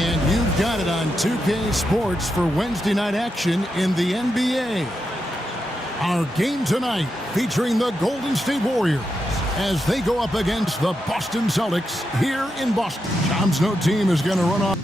And you've got it on 2K Sports for Wednesday night action in the NBA. Our game tonight featuring the Golden State Warriors as they go up against the Boston Celtics here in Boston. Shams, no team is going to run off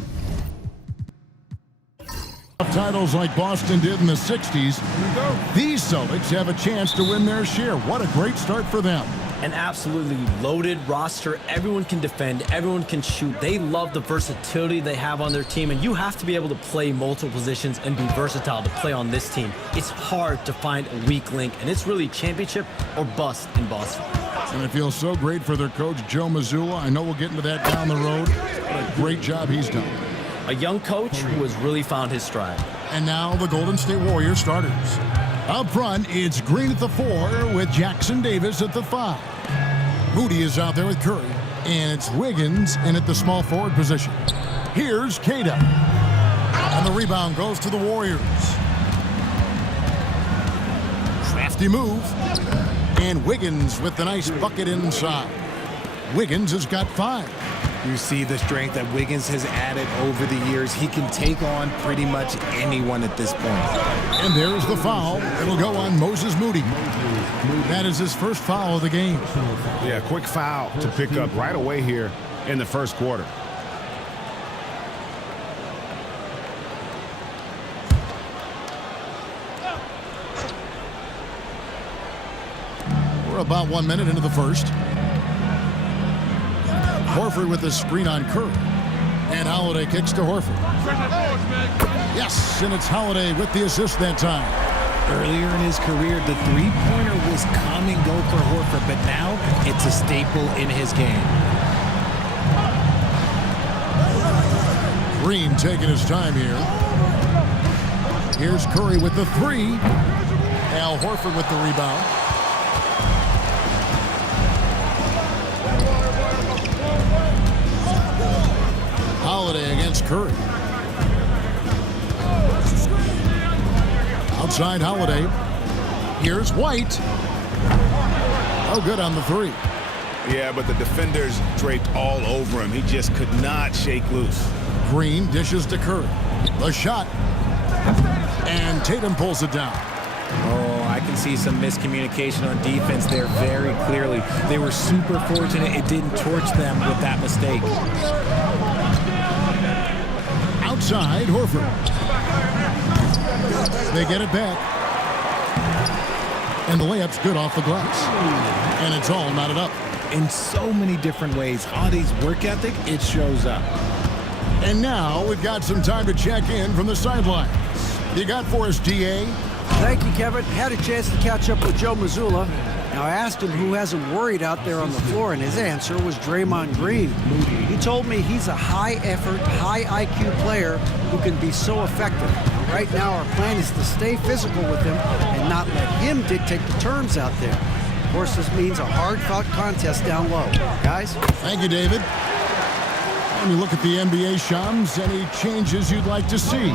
titles like Boston did in the 60s. These Celtics have a chance to win their share. What a great start for them. An absolutely loaded roster. Everyone can defend. Everyone can shoot. They love the versatility they have on their team, and you have to be able to play multiple positions and be versatile to play on this team. It's hard to find a weak link, and it's really championship or bust in Boston. And it feels so great for their coach, Joe Mazzulla. I know we'll get into that down the road. What a great job he's done. A young coach who has really found his stride. And now the Golden State Warriors starters. Up front, it's Green at the 4 with Jackson Davis at the 5. Moody is out there with Curry. And it's Wiggins in at the small forward position. Here's Kata. And the rebound goes to the Warriors. Crafty move. And Wiggins with the nice bucket inside. Wiggins has got 5. You see the strength that Wiggins has added over the years. He can take on pretty much anyone at this point. And there's the foul. It'll go on Moses Moody. That is his first foul of the game. Yeah, quick foul to pick up right away here in the first quarter. We're about 1 minute into the first. Horford with the screen on Curry. And Holiday kicks to Horford. Yes, and it's Holiday with the assist that time. Earlier in his career, the three-pointer was come and go for Horford, but now it's a staple in his game. Green taking his time here. Here's Curry with the 3. Al Horford with the rebound. Holiday against Curry. Outside Holiday. Here's White. Oh, good on the 3. Yeah, but the defenders draped all over him. He just could not shake loose. Green dishes to Curry. The shot. And Tatum pulls it down. Oh, I can see some miscommunication on defense there very clearly. They were super fortunate it didn't torch them with that mistake. Outside, Horford. They get it back. And the layup's good off the glass. And it's all knotted up. In so many different ways, Holiday's work ethic, it shows up. And now we've got some time to check in from the sidelines. You got for us, DA? Thank you, Kevin. Had a chance to catch up with Joe Mazzulla. Now, I asked him who hasn't worried out there on the floor, and his answer was Draymond Green. He told me he's a high-effort, high-IQ player who can be so effective. Right now, our plan is to stay physical with him and not let him dictate the terms out there. Of course, this means a hard-fought contest down low. Guys? Thank you, David. When you look at the NBA, Shams, any changes you'd like to see?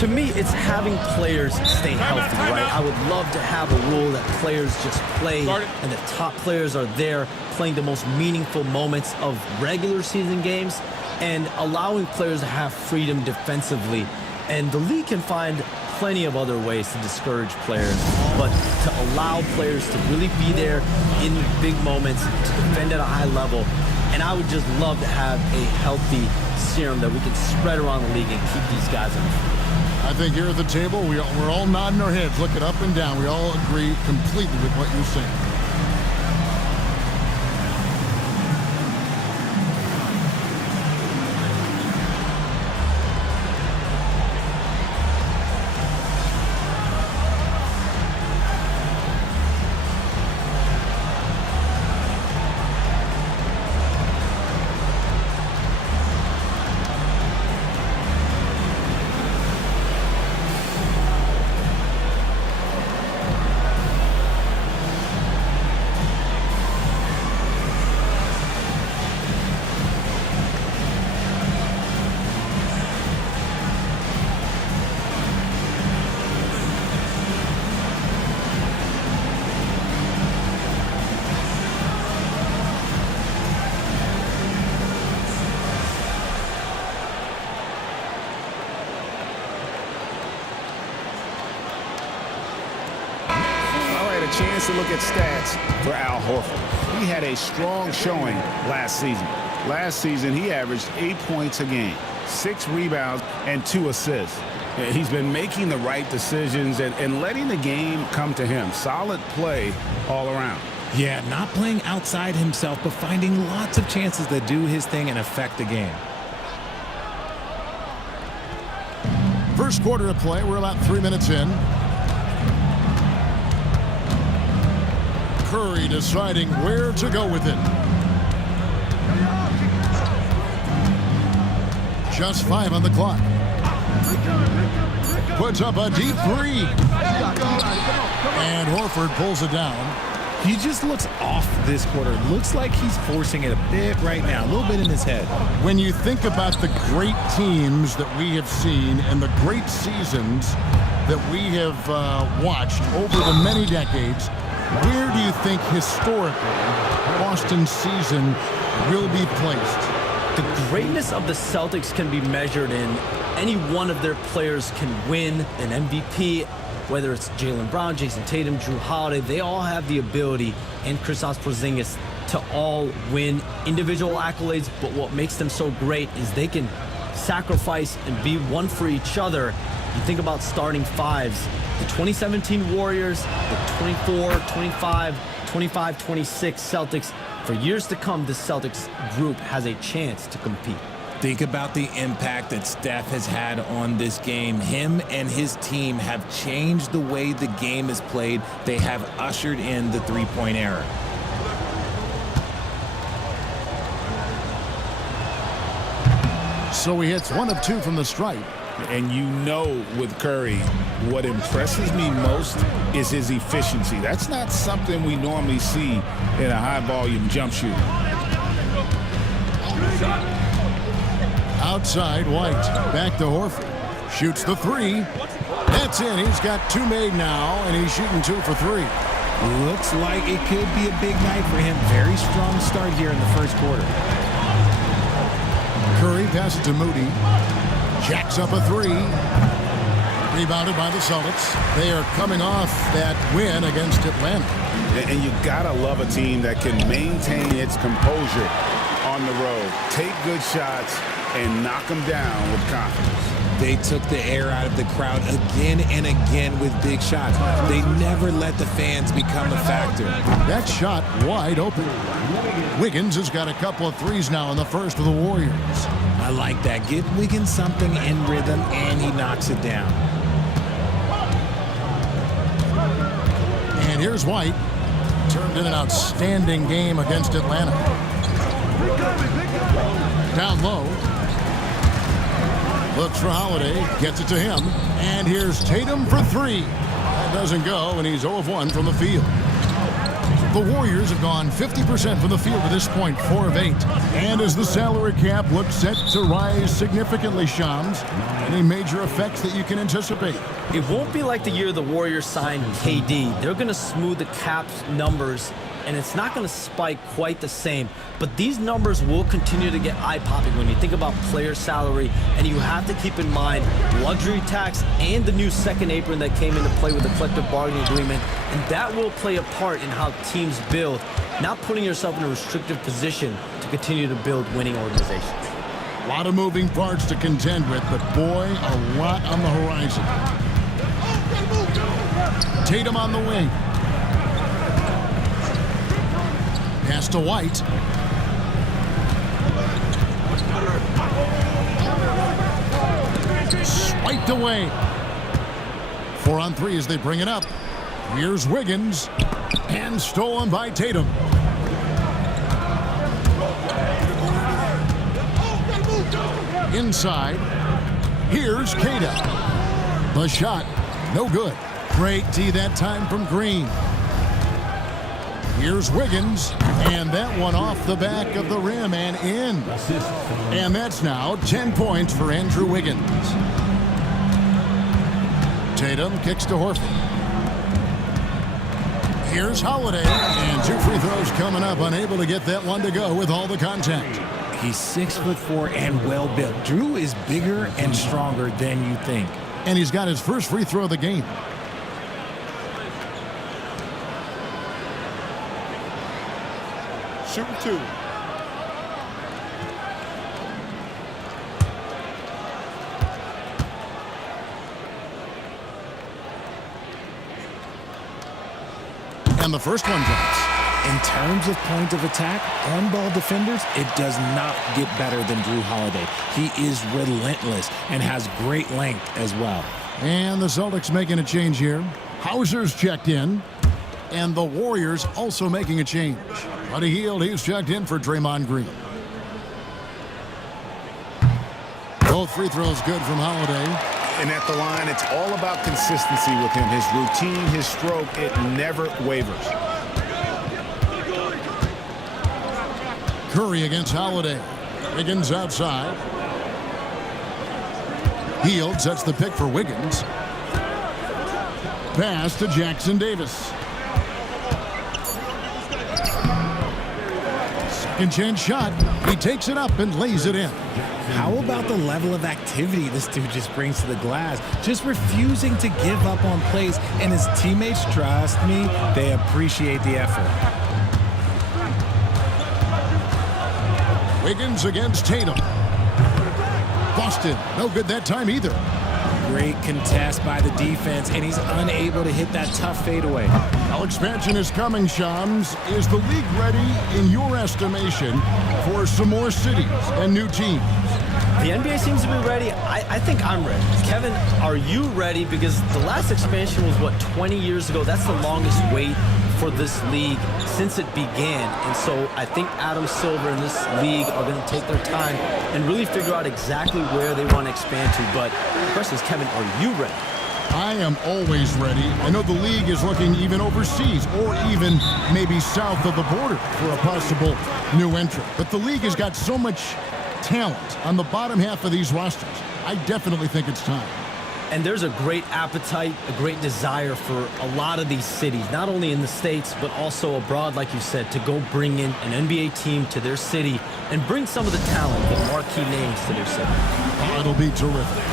To me, it's having players stay healthy, right? I would love to have a rule that players just play and the top players are there playing the most meaningful moments of regular season games and allowing players to have freedom defensively. And the league can find plenty of other ways to discourage players, but to allow players to really be there in big moments, to defend at a high level. And I would just love to have a healthy serum that we can spread around the league and keep these guys on the field. I think here at the table, we're all nodding our heads, looking up and down. We all agree completely with what you're saying. chance to look at stats for Al Horford. He had a strong showing last season. Last season, he averaged 8 points a game, 6 rebounds, and 2 assists. He's been making the right decisions and letting the game come to him. Solid play all around. Yeah, not playing outside himself, but finding lots of chances to do his thing and affect the game. First quarter of play, we're about 3 minutes in. Curry deciding where to go with it. Just 5 on the clock. Puts up a deep 3. And Horford pulls it down. He just looks off this quarter. Looks like he's forcing it a bit right now, a little bit in his head. When you think about the great teams that we have seen and the great seasons that we have watched over the many decades, where do you think historically Boston's season will be placed? The greatness of the Celtics can be measured in any one of their players can win an MVP, whether it's Jaylen Brown, Jason Tatum, Drew Holiday. They all have the ability, and Kristaps Porzingis, to all win individual accolades, but what makes them so great is they can sacrifice and be one for each other. You think about starting fives. The 2017 Warriors, the 24, 25, 25, 26 Celtics. For years to come, this Celtics group has a chance to compete. Think about the impact that Steph has had on this game. Him and his team have changed the way the game is played. They have ushered in the three-point era. So he hits 1 of 2 from the stripe. And you know with Curry, what impresses me most is his efficiency. That's not something we normally see in a high-volume jump shooter. Outside, White. Back to Horford. Shoots the 3. That's in. He's got 2 made now, and he's shooting 2 for 3. Looks like it could be a big night for him. Very strong start here in the first quarter. Curry passes to Moody. Jacks up a 3. Rebounded by the Celtics. They are coming off that win against Atlanta. And you gotta love a team that can maintain its composure on the road, take good shots, and knock them down with confidence. They took the air out of the crowd again and again with big shots. They never let the fans become a factor. That shot wide open. Wiggins has got a couple of 3s now in the first for the Warriors. I like that. Give Wiggins something in rhythm, and he knocks it down. And here's White. Turned in an outstanding game against Atlanta. Down low. Looks for Holiday. Gets it to him. And here's Tatum for 3. That doesn't go, and he's 0 of 1 from the field. The Warriors have gone 50% from the field to this point, 4 of 8. And as the salary cap looks set to rise significantly, Shams, any major effects that you can anticipate? It won't be like the year the Warriors signed KD. They're going to smooth the cap's numbers, and it's not going to spike quite the same. But these numbers will continue to get eye-popping when you think about player salary, and you have to keep in mind luxury tax and the new second apron that came into play with the collective bargaining agreement, and that will play a part in how teams build, not putting yourself in a restrictive position to continue to build winning organizations. A lot of moving parts to contend with, but boy, a lot on the horizon. Tatum on the wing. Pass to White. Swiped away. 4 on 3 as they bring it up. Here's Wiggins. And stolen by Tatum. Inside. Here's Kata. The shot. No good. Great D that time from Green. Here's Wiggins, and that one off the back of the rim and in. And that's now 10 points for Andrew Wiggins. Tatum kicks to Horford. Here's Holiday, and 2 free throws coming up, unable to get that one to go with all the contact. He's 6'4" and well-built. Drew is bigger and stronger than you think. And he's got his first free throw of the game. shooting 2. And the first one drops. In terms of point of attack, on-ball defenders, it does not get better than Drew Holiday. He is relentless and has great length as well. And the Celtics making a change here. Hauser's checked in. And the Warriors also making a change. Buddy Hield, he's checked in for Draymond Green. Both free throws good from Holiday. And at the line, it's all about consistency with him. His routine, his stroke, it never wavers. Curry against Holiday. Wiggins outside. Hield sets the pick for Wiggins. Pass to Jackson Davis. Second chance shot. He takes it up and lays it in. How about the level of activity this dude just brings to the glass? Just refusing to give up on plays, and his teammates, trust me, they appreciate the effort. Wiggins against Tatum. Boston, no good that time either. Great contest by the defense, and he's unable to hit that tough fadeaway. Now expansion is coming, Shams. Is the league ready, in your estimation, for some more cities and new teams? The NBA seems to be ready. I think I'm ready. Kevin, are you ready? Because the last expansion was, what, 20 years ago? That's the longest wait for this league since it began. And so I think Adam Silver and this league are going to take their time and really figure out exactly where they want to expand to. But the question is, Kevin, are you ready? I am always ready. I know the league is looking even overseas or even maybe south of the border for a possible new entrant. But the league has got so much talent on the bottom half of these rosters. I definitely think it's time. And there's a great appetite, a great desire for a lot of these cities, not only in the States, but also abroad, like you said, to go bring in an NBA team to their city and bring some of the talent, the marquee names to their city. Oh, it'll be terrific.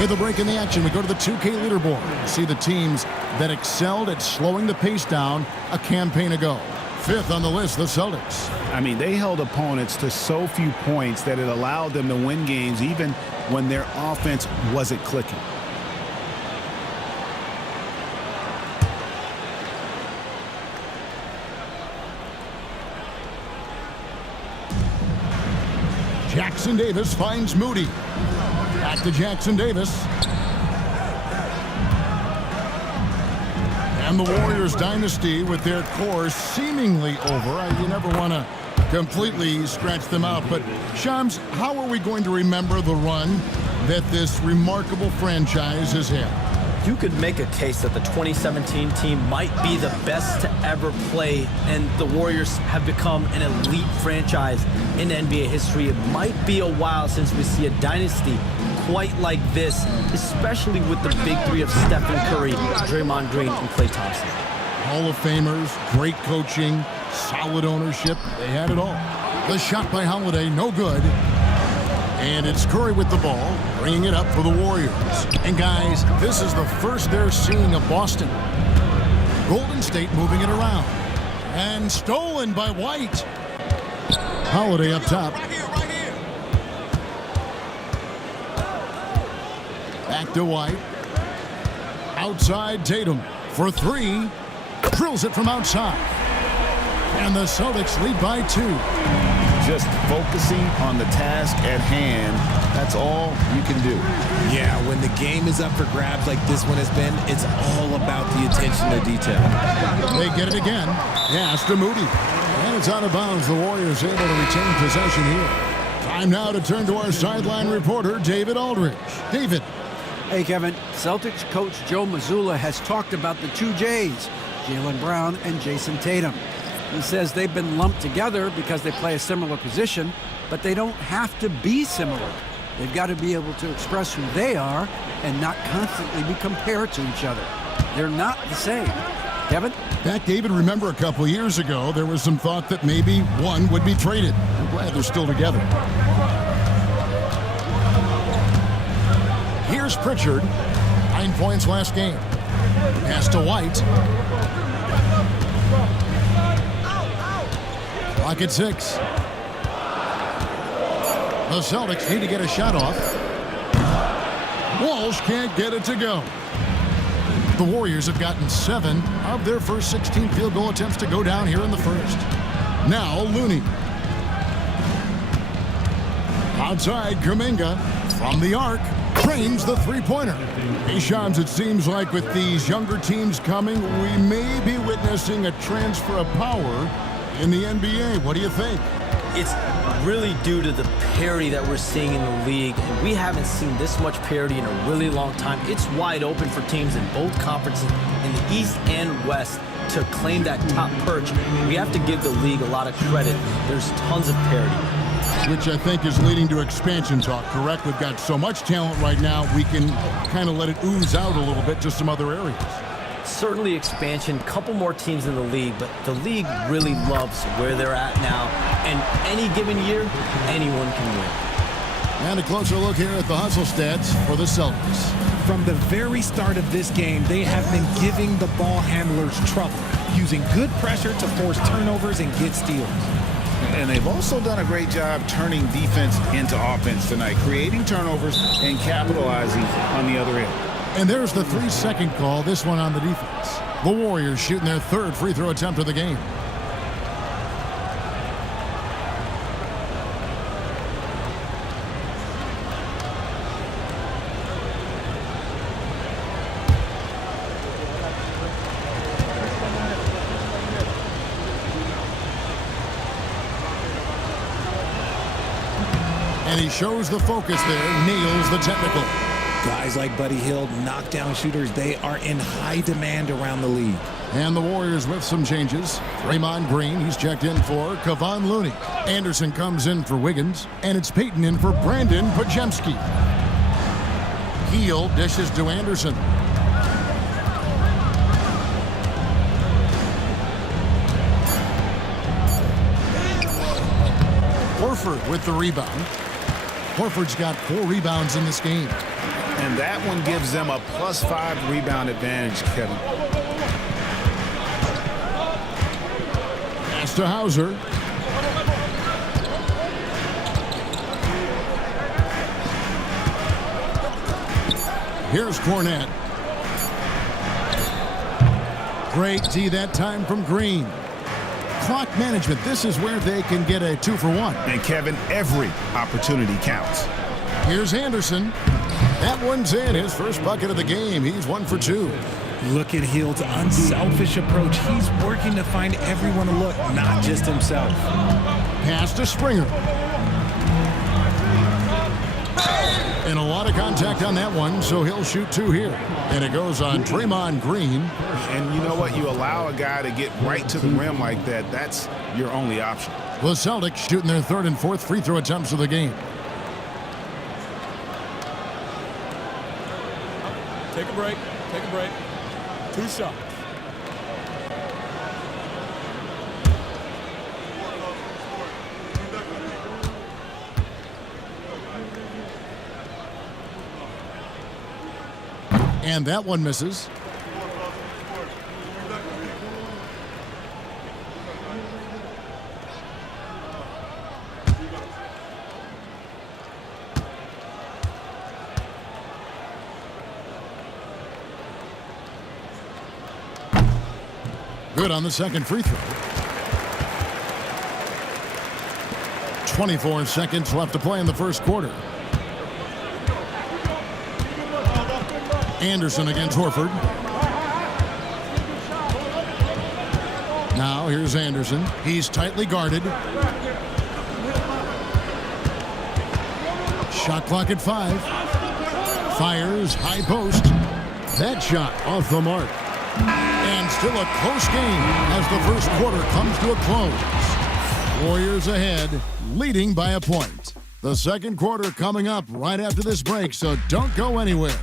With a break in the action, we go to the 2K leaderboard. See the teams that excelled at slowing the pace down a campaign ago. Fifth on the list, the Celtics. I mean, they held opponents to so few points that it allowed them to win games even when their offense wasn't clicking. Jackson Davis finds Moody. Back to Jackson Davis. And the Warriors dynasty with their core seemingly over. You never want to completely scratch them out. But, Shams, how are we going to remember the run that this remarkable franchise has had? You could make a case that the 2017 team might be the best to ever play, and the Warriors have become an elite franchise in NBA history. It might be a while since we see a dynasty quite like this, especially with the big three of Stephen Curry, Draymond Green, and Klay Thompson. Hall of Famers, great coaching, solid ownership. They had it all. The shot by Holiday, no good. And it's Curry with the ball, bringing it up for the Warriors. And guys, this is the first they're seeing of Boston. Golden State moving it around. And stolen by White. Holiday up top. Back to White. Outside Tatum for three. Drills it from outside. And the Celtics lead by 2. Just focusing on the task at hand. That's all you can do. Yeah, when the game is up for grabs like this one has been, it's all about the attention to detail. They get it again. Pass to Moody. And it's out of bounds. The Warriors able to retain possession here. Time now to turn to our sideline reporter, David Aldridge. David. Hey, Kevin. Celtics coach Joe Mazzulla has talked about the 2 J's, Jaylen Brown and Jason Tatum. He says they've been lumped together because they play a similar position, but they don't have to be similar. They've got to be able to express who they are and not constantly be compared to each other. They're not the same. Kevin? Back, David, remember a couple years ago, there was some thought that maybe one would be traded. I'm glad they're still together. Here's Pritchard. 9 points last game. Pass to White. Clock at 6. The Celtics need to get a shot off. Walsh can't get it to go. The Warriors have gotten 7 of their first 16 field goal attempts to go down here in the first. Now Looney. Outside Kuminga from the arc. Trains the three-pointer. Hey, Shams, it seems like with these younger teams coming, we may be witnessing a transfer of power in the NBA. What do you think? It's really due to the parity that we're seeing in the league, and we haven't seen this much parity in a really long time. It's wide open for teams in both conferences, in the East and West, to claim that top perch. We have to give the league a lot of credit. There's tons of parity. Which I think is leading to expansion talk, correct? We've got so much talent right now, we can kind of let it ooze out a little bit to some other areas. Certainly expansion, couple more teams in the league, but the league really loves where they're at now. And any given year, anyone can win. And a closer look here at the hustle stats for the Celtics. From the very start of this game, they have been giving the ball handlers trouble, using good pressure to force turnovers and get steals. And they've also done a great job turning defense into offense tonight, creating turnovers and capitalizing on the other end. And there's the 3-second call, this one on the defense. The Warriors shooting their 3rd free throw attempt of the game. And he shows the focus there, nails the technical. Guys like Buddy Hield, knockdown shooters, they are in high demand around the league. And the Warriors with some changes. Draymond Green, he's checked in for Kevon Looney. Anderson comes in for Wiggins. And it's Payton in for Brandon Podziemski. Hield dishes to Anderson. Horford with the rebound. Horford's got 4 rebounds in this game. And that one gives them a +5 rebound advantage, Kevin. Pass to Hauser. Here's Cornette. Great D that time from Green. Clock management. This is where they can get a 2-for-1. And Kevin, every opportunity counts. Here's Anderson. That one's in, his first bucket of the game. He's 1 for 2. Look at Hield's unselfish approach. He's working to find everyone to look, not just himself. Pass to Springer. And a lot of contact on that one, so he'll shoot 2 here. And it goes on Draymond Green. And you know what? You allow a guy to get right to the rim like that, that's your only option. The Celtics shooting their 3rd and 4th free throw attempts of the game. Take a break. Take a break. 2 shots. And that one misses. Good on the second free throw. 24 seconds left to play in the first quarter. Anderson against Horford. Now here's Anderson. He's tightly guarded. Shot clock at 5. Fires high post. That shot off the mark. And still a close game as the first quarter comes to a close. Warriors ahead, leading by a point. The second quarter coming up right after this break, so don't go anywhere.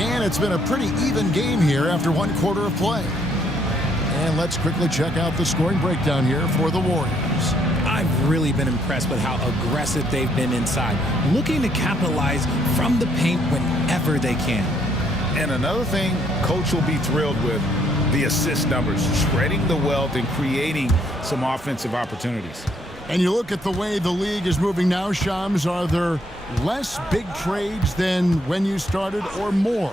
And it's been a pretty even game here after one quarter of play. And let's quickly check out the scoring breakdown here for the Warriors. I've really been impressed with how aggressive they've been inside, looking to capitalize from the paint whenever they can. And another thing Coach will be thrilled with, the assist numbers, spreading the wealth and creating some offensive opportunities. And you look at the way the league is moving now, Shams, are there less big trades than when you started or more?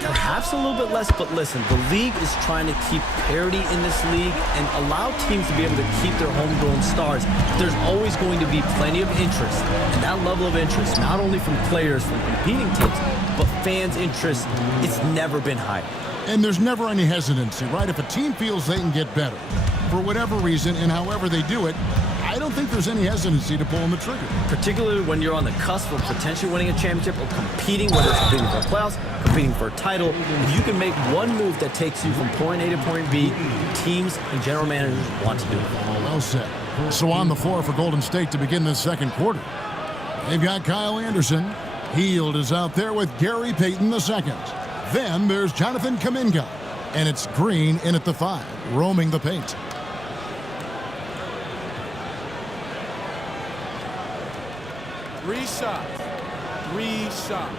Perhaps a little bit less, but listen, the league is trying to keep parity in this league and allow teams to be able to keep their homegrown stars. There's always going to be plenty of interest, and that level of interest, not only from players from competing teams, but fans' interest, it's never been higher. And there's never any hesitancy, right? If a team feels they can get better, for whatever reason and however they do it, I don't think there's any hesitancy to pulling the trigger. Particularly when you're on the cusp of potentially winning a championship or competing, whether it's competing for a playoffs, competing for a title. If you can make one move that takes you from point A to point B, teams and general managers want to do it. Well said. So on the floor for Golden State to begin this second quarter, they've got Kyle Anderson. Hield is out there with Gary Payton II. Then there's Jonathan Kuminga. And it's Green in at the 5, roaming the paint. Three shots. 3 shots.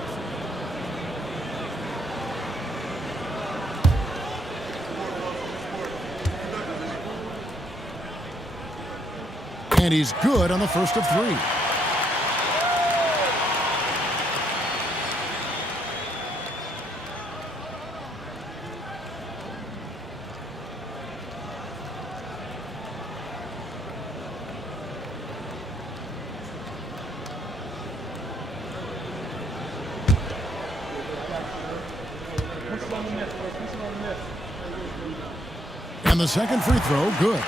And he's good on the first of 3. And the second free throw, good.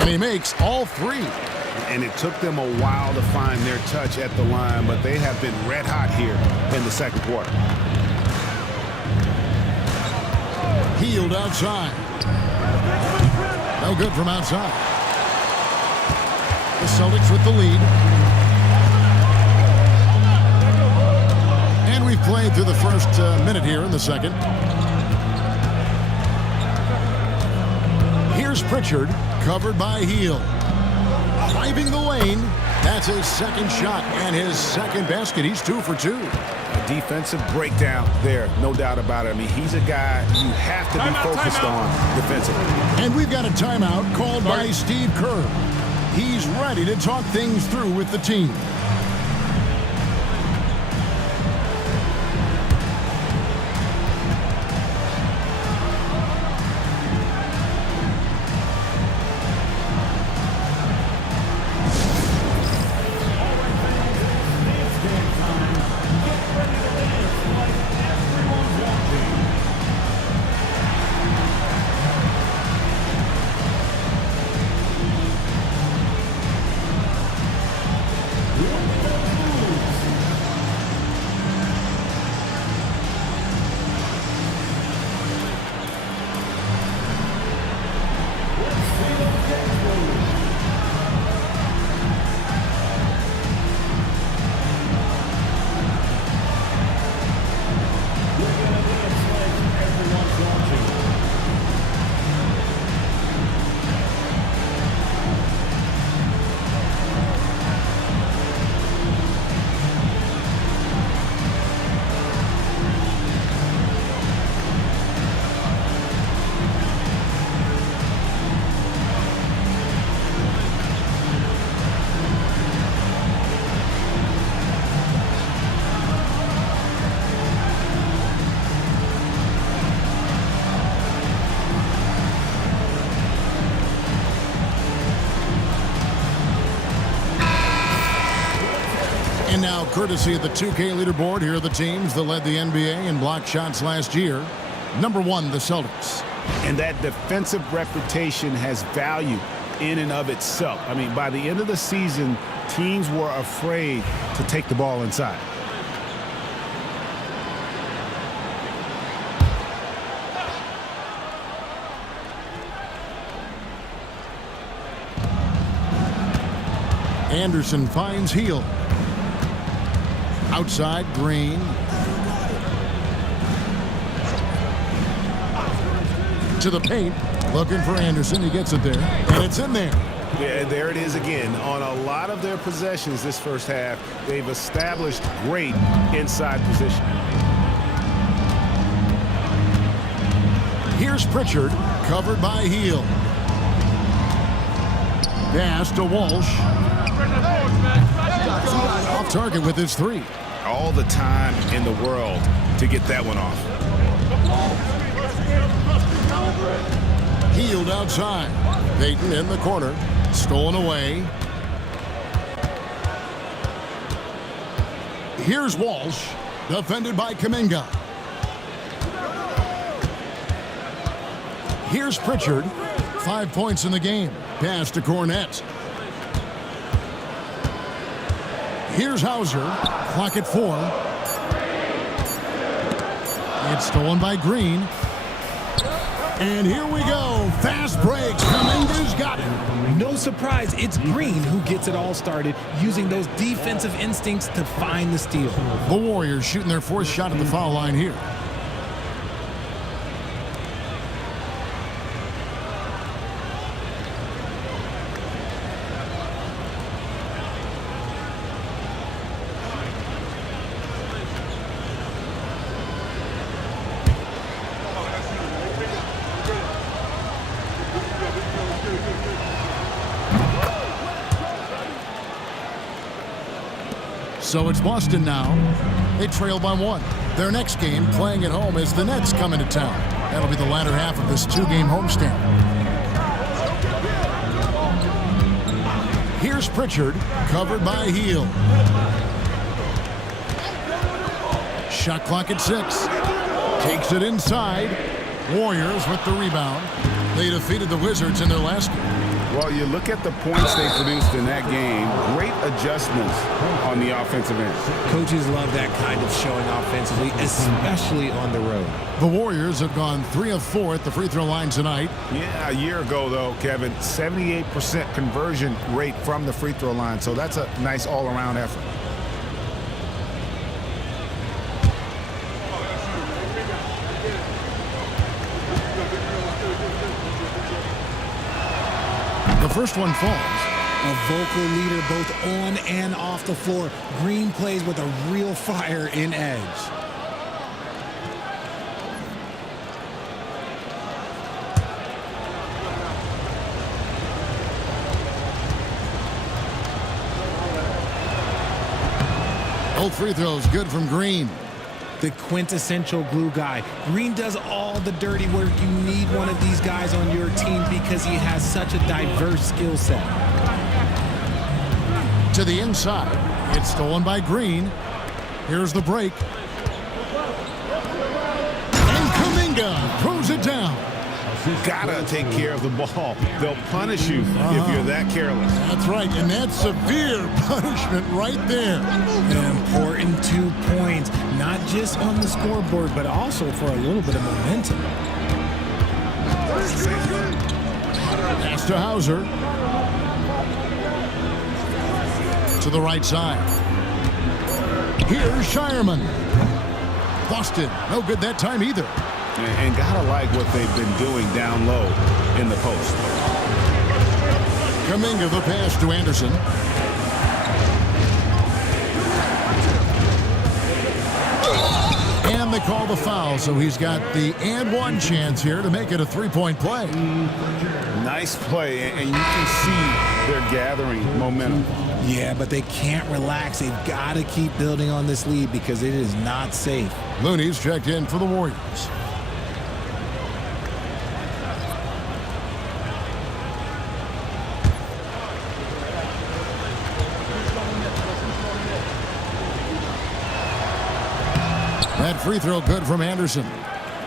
And he makes all 3. And it took them a while to find their touch at the line, but they have been red hot here in the second quarter. Hield outside. No good from outside. The Celtics with the lead. And we've played through the first minute here in the second. Here's Pritchard, covered by Hield. Driving the lane. That's his second shot and his second basket. He's 2 for 2. A defensive breakdown there, no doubt about it. I mean, he's a guy you have to be focused on defensively. And we've got a timeout called by Steve Kerr. He's ready to talk things through with the team. And now, courtesy of the 2K leaderboard, here are the teams that led the NBA in block shots last year. Number 1, the Celtics. And that defensive reputation has value in and of itself. I mean, by the end of the season, teams were afraid to take the ball inside. Anderson finds Hield. Outside, Green. To the paint, looking for Anderson. He gets it there, and it's in there. Yeah, there it is again. On a lot of their possessions this first half, they've established great inside position. Here's Pritchard, covered by Hield. Pass to Walsh. Off target with his 3. All the time in the world to get that one off. Hield outside. Payton in the corner. Stolen away. Here's Walsh. Defended by Kuminga. Here's Pritchard. 5 points in the game. Pass to Cornette. Here's Hauser. Clock at 4. It's stolen by Green. And here we go. Fast breaks. Kuminga's got it. No surprise, it's Green who gets it all started, using those defensive instincts to find the steal. The Warriors shooting their 4th shot at the foul line here. So it's Boston now. They trail by 1. Their next game, playing at home, is the Nets coming to town. That'll be the latter half of this 2-game homestand. Here's Pritchard, covered by Hield. Shot clock at 6. Takes it inside. Warriors with the rebound. They defeated the Wizards in their last game. Well, you look at the points they produced in that game. Great adjustments on the offensive end. Coaches love that kind of showing offensively, especially on the road. The Warriors have gone 3 of 4 at the free throw line tonight. Yeah, a year ago, though, Kevin, 78% conversion rate from the free throw line. So that's a nice all-around effort. The first one falls. A vocal leader both on and off the floor. Green plays with a real fire in edge. Both free throws good from Green. The quintessential glue guy. Green does all the dirty work. You need one of these guys on your team because he has such a diverse skill set. To the inside. It's stolen by Green. Here's the break. And Kuminga throws it down. Gotta take care of the ball. They'll punish you if you're that careless. That's right, and that's severe punishment right there. An important 2 points, not just on the scoreboard, but also for a little bit of momentum. Pass to Hauser. To the right side. Here's Shireman. Busted. No good that time either. And gotta like what they've been doing down low in the post. Kuminga the pass to Anderson. And they call the foul, so he's got the and one chance here to make it a three-point play. Nice play, and you can see they're gathering momentum. Yeah, but they can't relax. They've got to keep building on this lead because it is not safe. Looney's checked in for the Warriors. That free throw good from Anderson.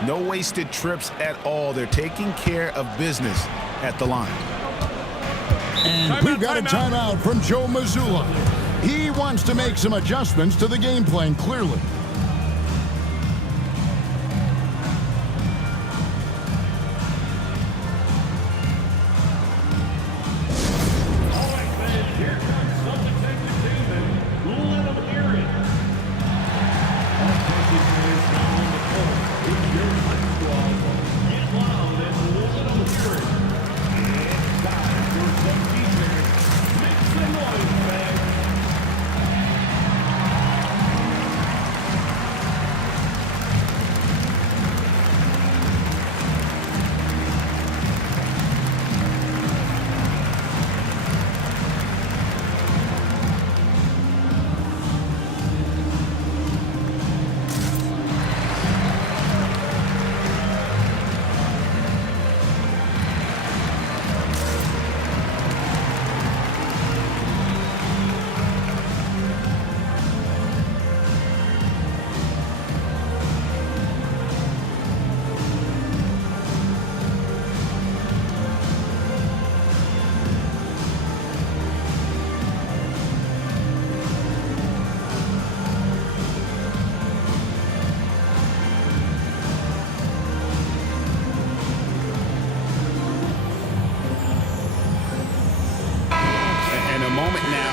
No wasted trips at all. They're taking care of business at the line. And we've got a timeout from Joe Mazzulla. He wants to make some adjustments to the game plan, clearly.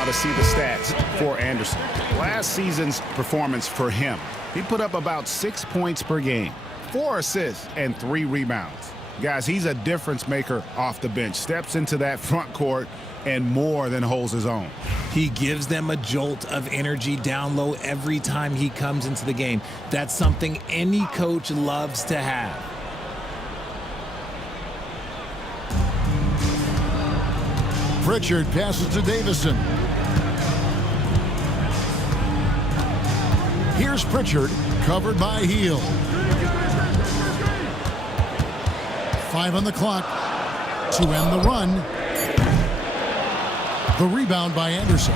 To see the stats for Anderson. Last season's performance for him, he put up about 6 points per game, 4 assists, and 3 rebounds. Guys, he's a difference maker off the bench. Steps into that front court and more than holds his own. He gives them a jolt of energy down low every time he comes into the game. That's something any coach loves to have. Pritchard passes to Davison. Here's Pritchard, covered by Heel. 5 on the clock to end the run. The rebound by Anderson.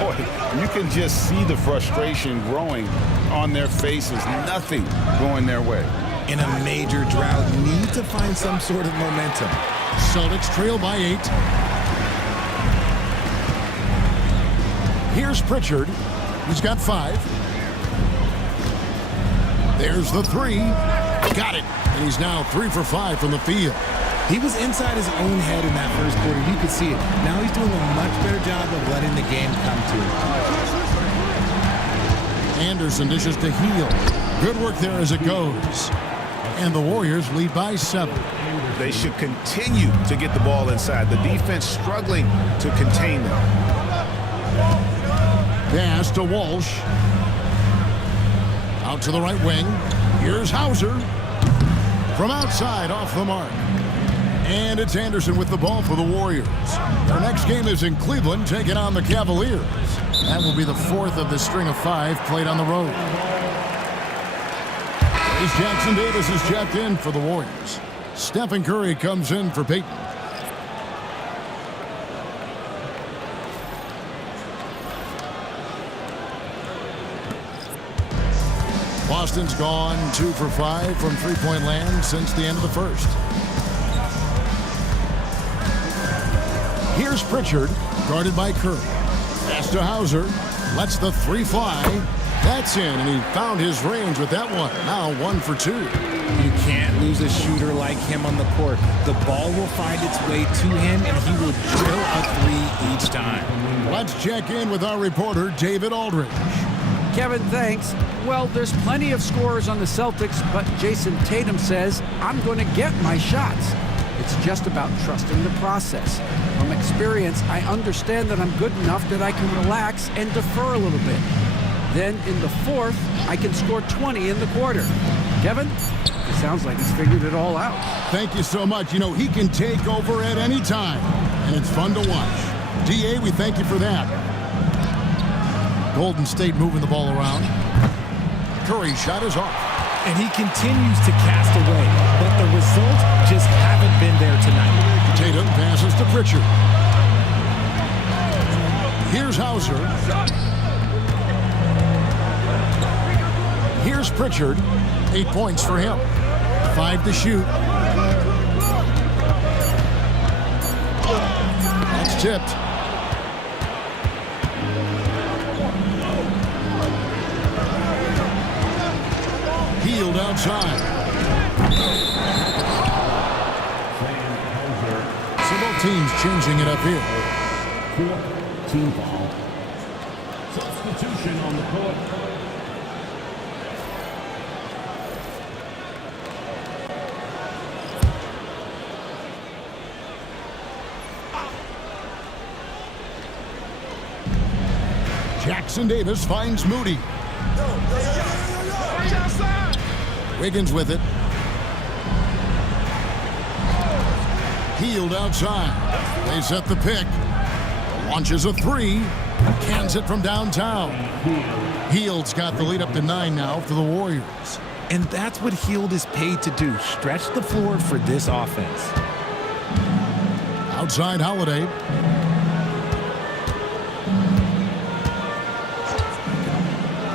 Boy, you can just see the frustration growing on their faces. Nothing going their way. In a major drought, need to find some sort of momentum. Celtics trail by 8. Here's Pritchard. He's got 5. There's the 3. Got it. And he's now 3 for 5 from the field. He was inside his own head in that first quarter. You could see it. Now he's doing a much better job of letting the game come to him. Anderson dishes to Heel. Good work there as it goes. And the Warriors lead by 7. They should continue to get the ball inside. The defense struggling to contain them. Pass to Walsh. Out to the right wing. Here's Hauser. From outside, off the mark. And it's Anderson with the ball for the Warriors. Their next game is in Cleveland, taking on the Cavaliers. That will be the 4th of the string of 5 played on the road. As Jackson Davis is checked in for the Warriors. Stephen Curry comes in for Peyton. Boston's gone 2 for 5 from three-point land since the end of the first. Here's Pritchard, guarded by Curry. Pass to Hauser, lets the 3 fly. That's in, and he found his range with that one. Now 1 for 2. You can't lose a shooter like him on the court. The ball will find its way to him, and he will drill a 3 each time. Let's check in with our reporter, David Aldridge. Kevin, thanks. Well, there's plenty of scorers on the Celtics, but Jason Tatum says, I'm going to get my shots. It's just about trusting the process. From experience, I understand that I'm good enough that I can relax and defer a little bit. Then in the 4th, I can score 20 in the quarter. Kevin, it sounds like he's figured it all out. Thank you so much. You know, he can take over at any time, and it's fun to watch. DA, we thank you for that. Golden State moving the ball around. Curry shot is off. And he continues to cast away, but the results just haven't been there tonight. Tatum passes to Pritchard. Here's Hauser. Here's Pritchard. 8 points for him. 5 to shoot. That's tipped. Healed outside. So both teams changing it up here. Fourth team foul. Substitution on the court. Jackson Davis finds Moody. Wiggins with it. Healed outside. They set the pick. Launches a three. Cans it from downtown. Hield's got the lead up to 9 now for the Warriors. And that's what Hield is paid to do, stretch the floor for this offense. Outside Holiday.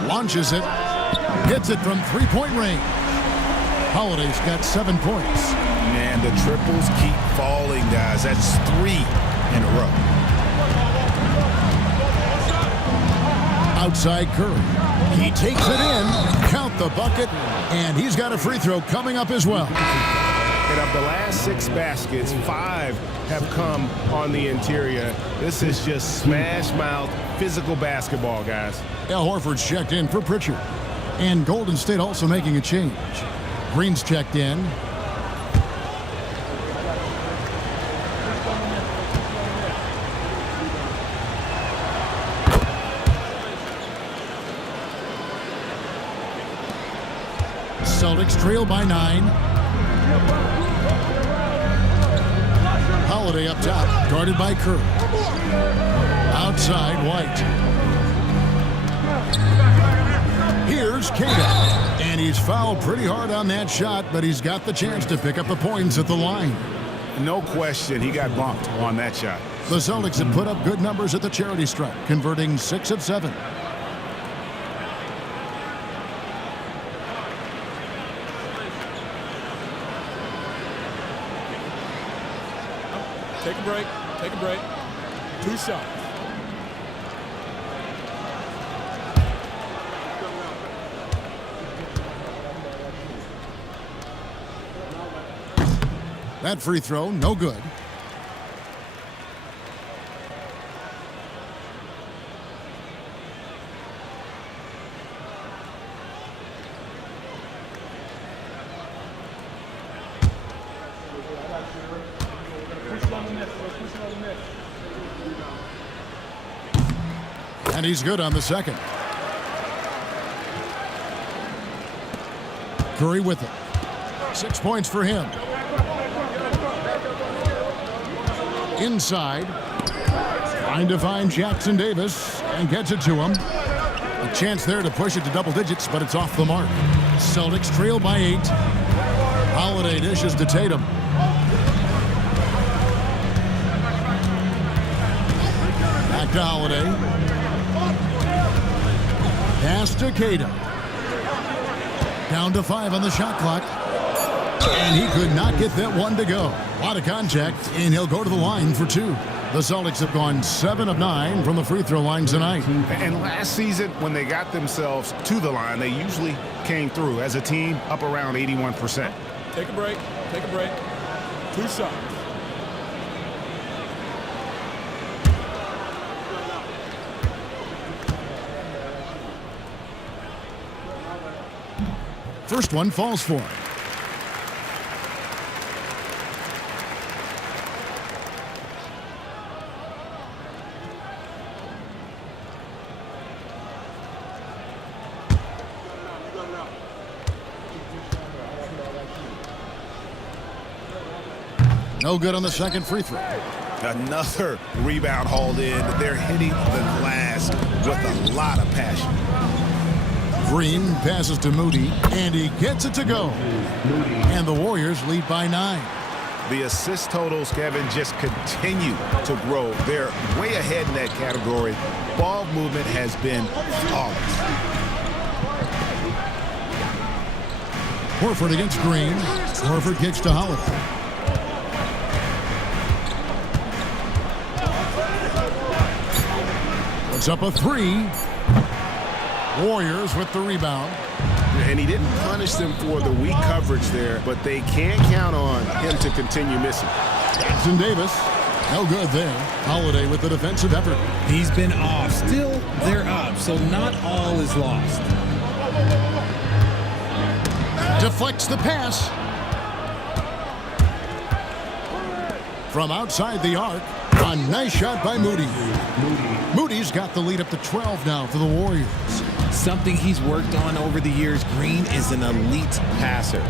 Launches it. Hits it from three-point range. Holiday's got 7 points. Man, the triples keep falling, guys. That's 3 in a row. Outside Curry. He takes it in. Count the bucket. And he's got a free throw coming up as well. And of the last 6 baskets, 5 have come on the interior. This is just smash mouth, physical basketball, guys. Al Horford's checked in for Pritchard. And Golden State also making a change. Green's checked in. Celtics trail by 9. Holiday up top, guarded by Curry. Outside White. Here's Cato. And he's fouled pretty hard on that shot, but he's got the chance to pick up the points at the line. No question, he got bumped on that shot. The Celtics have put up good numbers at the charity stripe, converting 6 of 7. Take a break. Take a break. 2 shots. That free throw, no good. And he's good on the second. Curry with it. 6 points for him. Inside. Trying to find Jackson Davis and gets it to him. A chance there to push it to double digits, but it's off the mark. Celtics trail by 8. Holiday dishes to Tatum. Back to Holiday. Pass to Cato. Down to 5 on the shot clock. And he could not get that one to go. A lot of contact, and he'll go to the line for 2. The Celtics have gone 7 of 9 from the free throw line tonight. And last season, when they got themselves to the line, they usually came through as a team up around 81%. Take a break. Take a break. 2 shots. First one falls for him. No good on the second free throw. Another rebound hauled in. They're hitting the glass with a lot of passion. Green passes to Moody, and he gets it to go. And the Warriors lead by 9. The assist totals, Kevin, just continue to grow. They're way ahead in that category. Ball movement has been flawless. Horford against Green. Horford kicks to Holiday. Puts up a three. Warriors with the rebound. And he didn't punish them for the weak coverage there, but they can't count on him to continue missing. Jackson Davis. No good there. Holiday with the defensive effort. He's been off. Still, they're up, so not all is lost. Deflects the pass. From outside the arc. A nice shot by Moody. Moody's got the lead up to 12 now for the Warriors. Something he's worked on over the years. Green is an elite passer.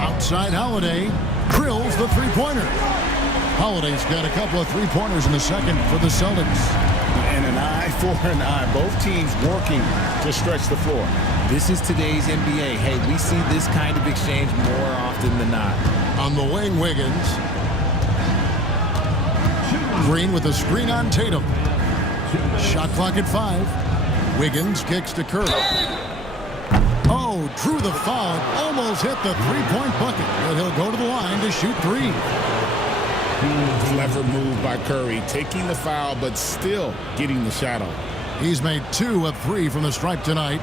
Outside Holiday. Drills the three-pointer. Holiday's got a couple of three-pointers in the second for the Celtics. And an eye for an eye. Both teams working to stretch the floor. This is today's NBA. Hey, we see this kind of exchange more often than not. On the wing, Wiggins. Green with a screen on Tatum. Shot clock at 5. Wiggins kicks to Curry. Oh, drew the foul. Almost hit the three-point bucket. But he'll go to the line to shoot 3. Clever move by Curry, taking the foul, but still getting the shot on. He's made 2 of 3 from the stripe tonight.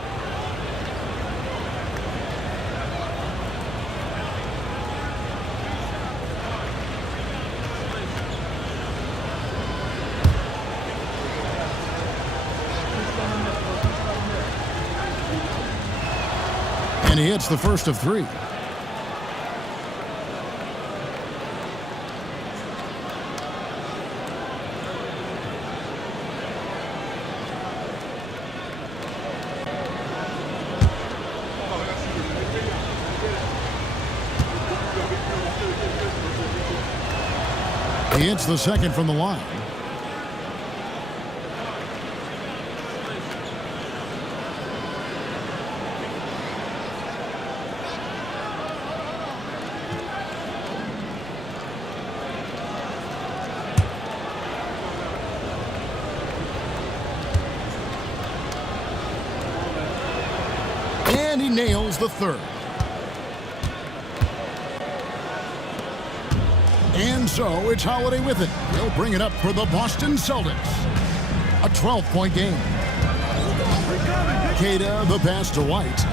And he hits the first of 3. He hits the second from the line. And he nails the third. And so it's Holiday with it. He'll bring it up for the Boston Celtics. A 12-point game. Queta the pass to White.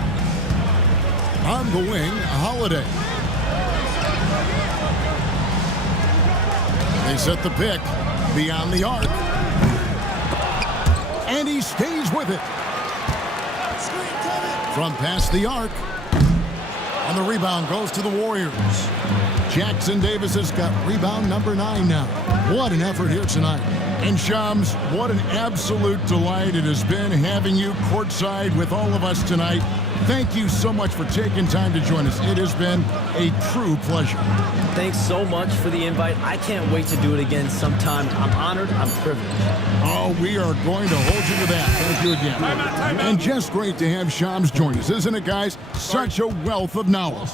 On the wing, Holiday. They set the pick beyond the arc. And he stays with it. From past the arc. And the rebound goes to the Warriors. Jackson Davis has got rebound number 9 now. What an effort here tonight. And Shams, what an absolute delight it has been having you courtside with all of us tonight. Thank you so much for taking time to join us. It has been a true pleasure. Thanks so much for the invite. I can't wait to do it again sometime. I'm honored. I'm privileged. Oh, we are going to hold you to that. Thank you again. Time out. And just great to have Shams join us, isn't it, guys? Such a wealth of knowledge.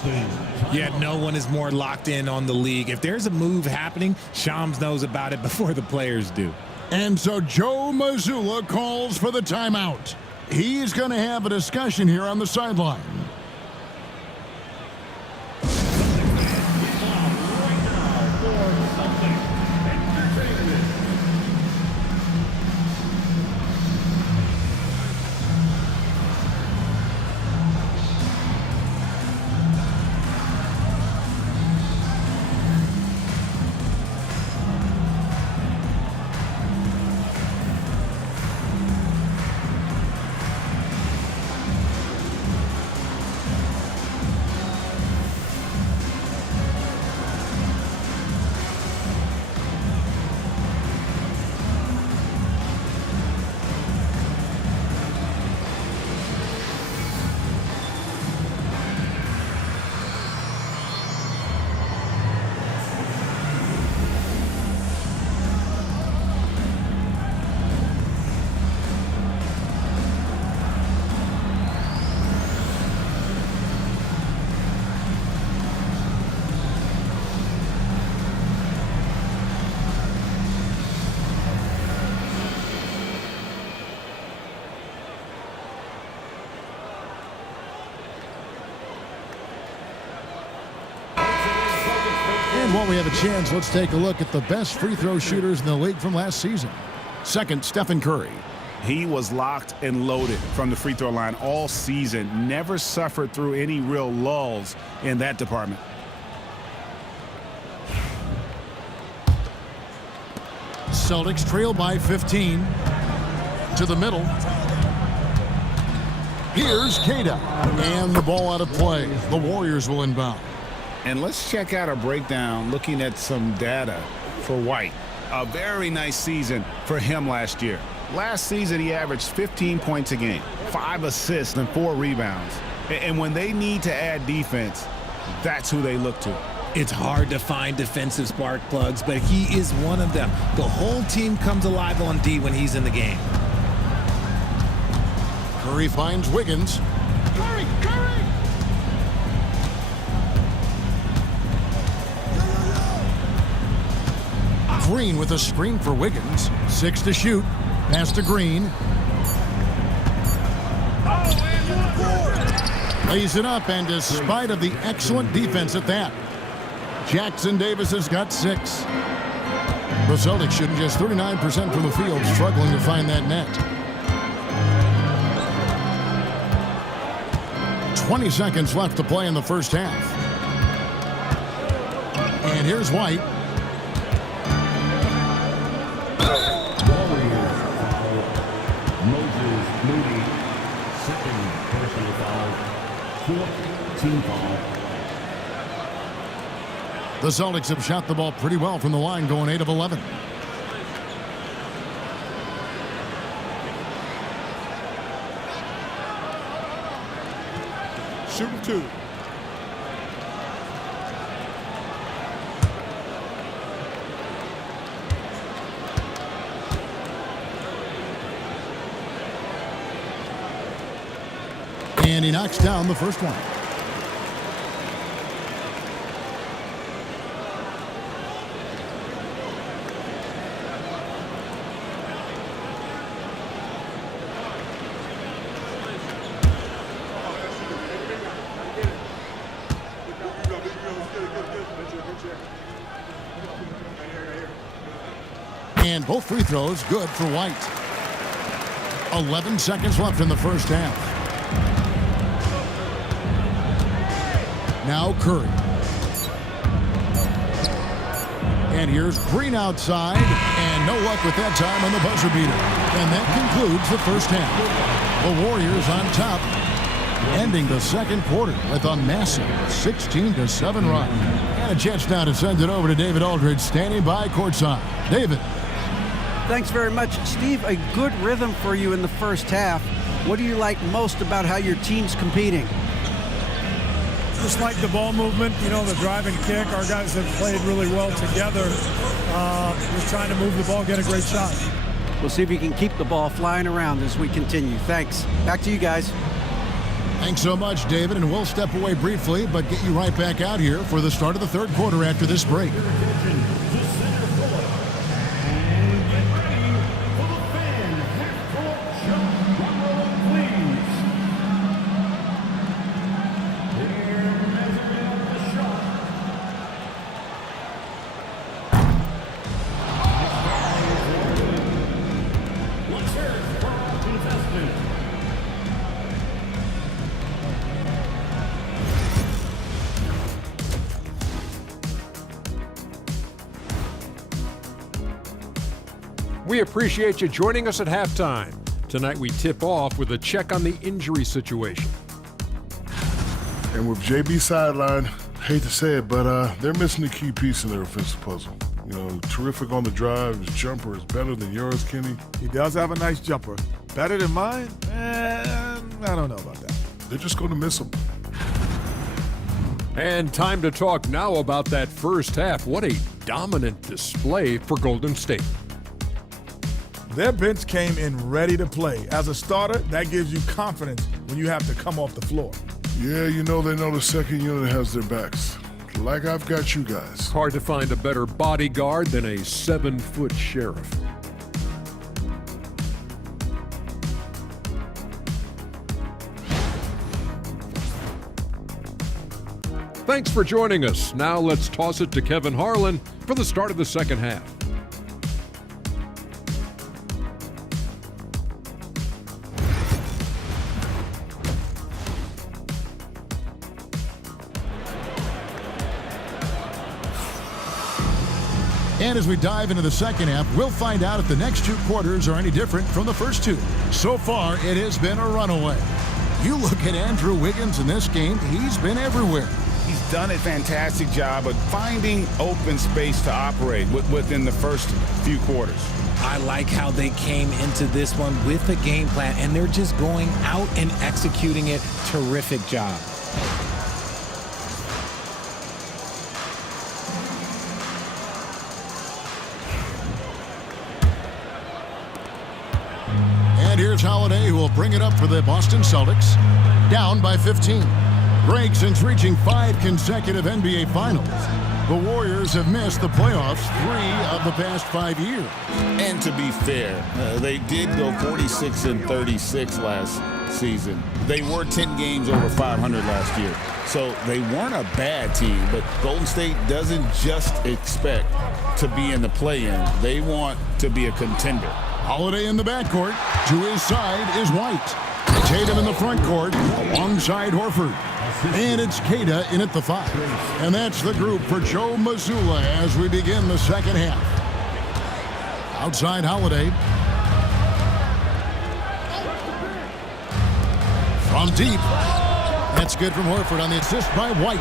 Yeah, no one is more locked in on the league. If there's a move happening, Shams knows about it before the players do. And so Joe Mazzulla calls for the timeout. He's going to have a discussion here on the sideline. while we have a chance, let's take a look at the best free throw shooters in the league from last season. Second, Stephen Curry. He was locked and loaded from the free throw line all season. Never suffered through any real lulls in that department. Celtics trail by 15. To the middle. Here's Kata. And the ball out of play. The Warriors will inbound. And let's check out a breakdown looking at some data for White. A very nice season for him last year. Last season, he averaged 15 points a game, 5 assists, and 4 rebounds. And when they need to add defense, that's who they look to. It's hard to find defensive spark plugs, but he is one of them. The whole team comes alive on D when he's in the game. Curry finds Wiggins. Curry! Green with a screen for Wiggins. 6 to shoot. Pass to Green. Lays it up, and despite of the excellent defense at that, Jackson Davis has got 6. The Celtics shooting just 39% from the field, struggling to find that net. 20 seconds left to play in the first half. And here's White. Team foul. The Celtics have shot the ball pretty well from the line, going 8 of 11. Shooting 2. And he knocks down the first one. And both free throws good for White. 11 seconds left in the first half. Now Curry. And here's Green outside. And no luck with that time on the buzzer beater. And that concludes the first half. The Warriors on top, ending the second quarter with a massive 16-7 run. And a chance now to send it over to David Aldridge, standing by courtside. David. Thanks very much, Steve. A good rhythm for you in the first half. What do you like most about how your team's competing? Just like the ball movement, you know, the drive and kick. Our guys have played really well together. Just trying to move the ball, get a great shot. We'll see if we can keep the ball flying around as we continue. Thanks. Back to you guys. Thanks so much, David, and we'll step away briefly, but get you right back out here for the start of the third quarter after this break. We appreciate you joining us at halftime. Tonight we tip off with a check on the injury situation. And with JB sideline, hate to say it, but they're missing a key piece in their offensive puzzle. You know, terrific on the drive. His jumper is better than yours, Kenny. He does have a nice jumper. Better than mine? I don't know about that. They're just going to miss him. And time to talk now about that first half. What a dominant display for Golden State. Their bench came in ready to play. As a starter, that gives you confidence when you have to come off the floor. Yeah, you know they know the second unit has their backs. Like I've got you guys. Hard to find a better bodyguard than a 7-foot sheriff. Thanks for joining us. Now let's toss it to Kevin Harlan for the start of the second half. And as we dive into the second half, we'll find out if the next two quarters are any different from the first two. So far, it has been a runaway. You look at Andrew Wiggins in this game, he's been everywhere. He's done a fantastic job of finding open space to operate within the first few quarters. I like how they came into this one with a game plan, and they're just going out and executing it. Terrific job. And here's Holiday, who will bring it up for the Boston Celtics. Down by 15. Greg, since reaching 5 consecutive NBA Finals, the Warriors have missed the playoffs 3 of the past 5 years. And to be fair, they did go 46-36 last season. They were 10 games over 500 last year. So they weren't a bad team, but Golden State doesn't just expect to be in the play-in. They want to be a contender. Holiday in the backcourt. To his side is White. Tatum in the front court alongside Horford. And it's Queta in at the 5. And that's the group for Joe Mazzulla as we begin the second half. Outside Holiday. From deep. That's good from Horford on the assist by White.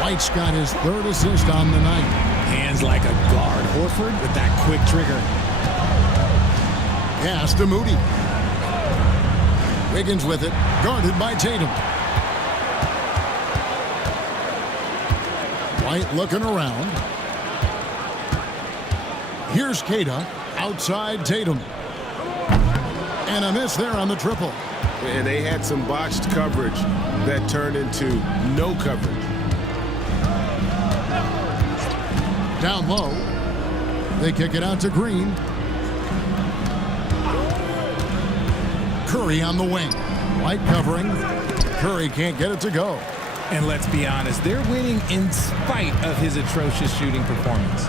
White's got his 3rd assist on the night. Hands like a guard. Horford with that quick trigger. Pass to Moody. Wiggins with it, guarded by Tatum. White looking around. Here's Queta, outside Tatum. And a miss there on the triple. And they had some botched coverage that turned into no coverage. Down low. They kick it out to Green. Curry on the wing. White covering. Curry can't get it to go. And let's be honest, they're winning in spite of his atrocious shooting performance.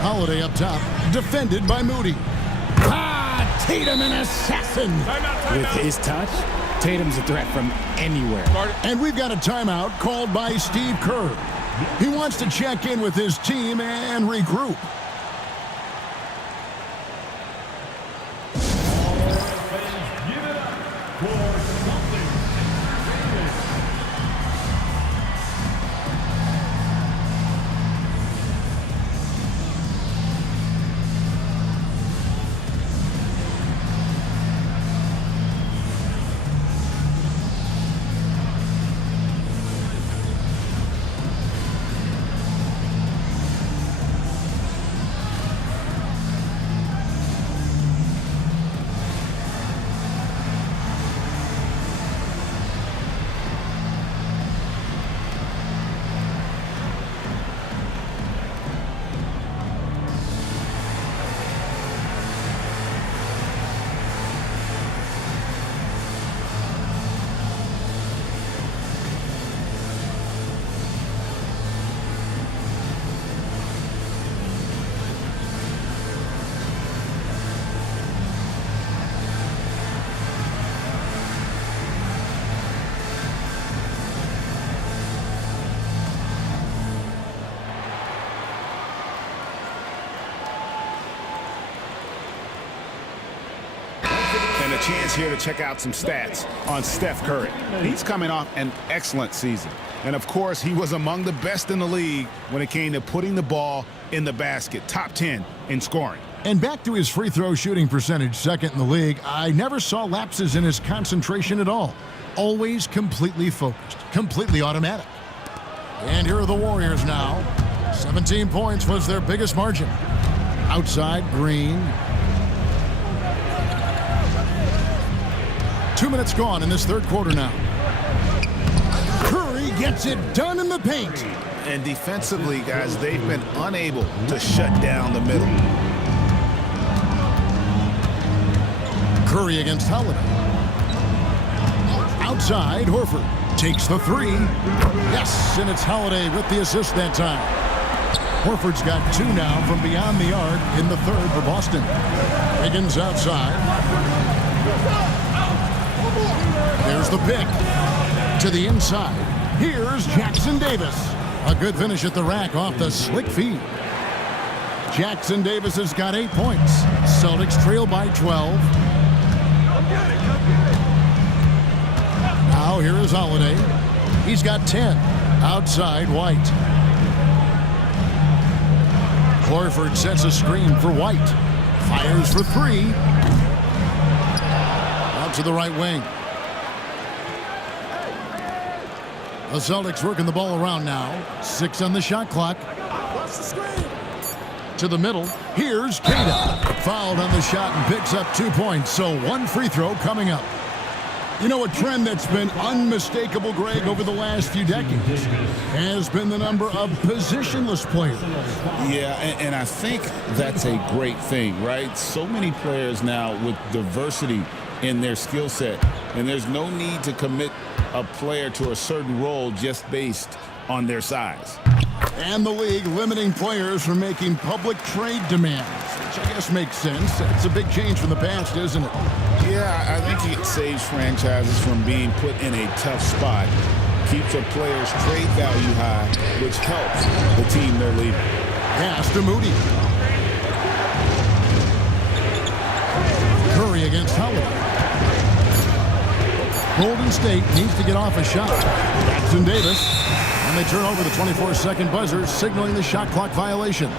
Holiday up top, defended by Moody. Tatum an assassin. With his touch, Tatum's a threat from anywhere. And we've got a timeout called by Steve Kerr. He wants to check in with his team and regroup. And a chance here to check out some stats on Steph Curry. He's coming off an excellent season. And of course, he was among the best in the league when it came to putting the ball in the basket. Top 10 in scoring. And back to his free throw shooting percentage, 2nd in the league, I never saw lapses in his concentration at all. Always completely focused, completely automatic. And here are the Warriors now. 17 points was their biggest margin. Outside, Green. 2 minutes gone in this 3rd quarter now. Curry gets it done in the paint. And defensively, guys, they've been unable to shut down the middle. Curry against Holiday. Outside, Horford takes the three. Yes, and it's Holiday with the assist that time. Horford's got 2 now from beyond the arc in the third for Boston. Wiggins outside. There's the pick. To the inside. Here's Jackson Davis. A good finish at the rack off the slick feed. Jackson Davis has got 8 points. Celtics trail by 12. Now here is Holiday. He's got 10. Outside, White. Horford sets a screen for White. Fires for 3. Out to the right wing. The Celtics working the ball around now. 6 on the shot clock. To the middle. Here's Queta. Fouled on the shot and picks up 2 points. So 1 free throw coming up. You know, a trend that's been unmistakable, Greg, over the last few decades has been the number of positionless players. Yeah, and I think that's a great thing, right? So many players now with diversity in their skill set, and there's no need to commit a player to a certain role just based on their size. And the league limiting players from making public trade demands, which I guess makes sense. It's a big change from the past, isn't it? Yeah, I think it saves franchises from being put in a tough spot. Keeps a player's trade value high, which helps the team they're leading. Pass to Moody. Curry against Holiday. Golden State needs to get off a shot. Jackson Davis. And they turn over the 24-second buzzer, signaling the shot clock violation.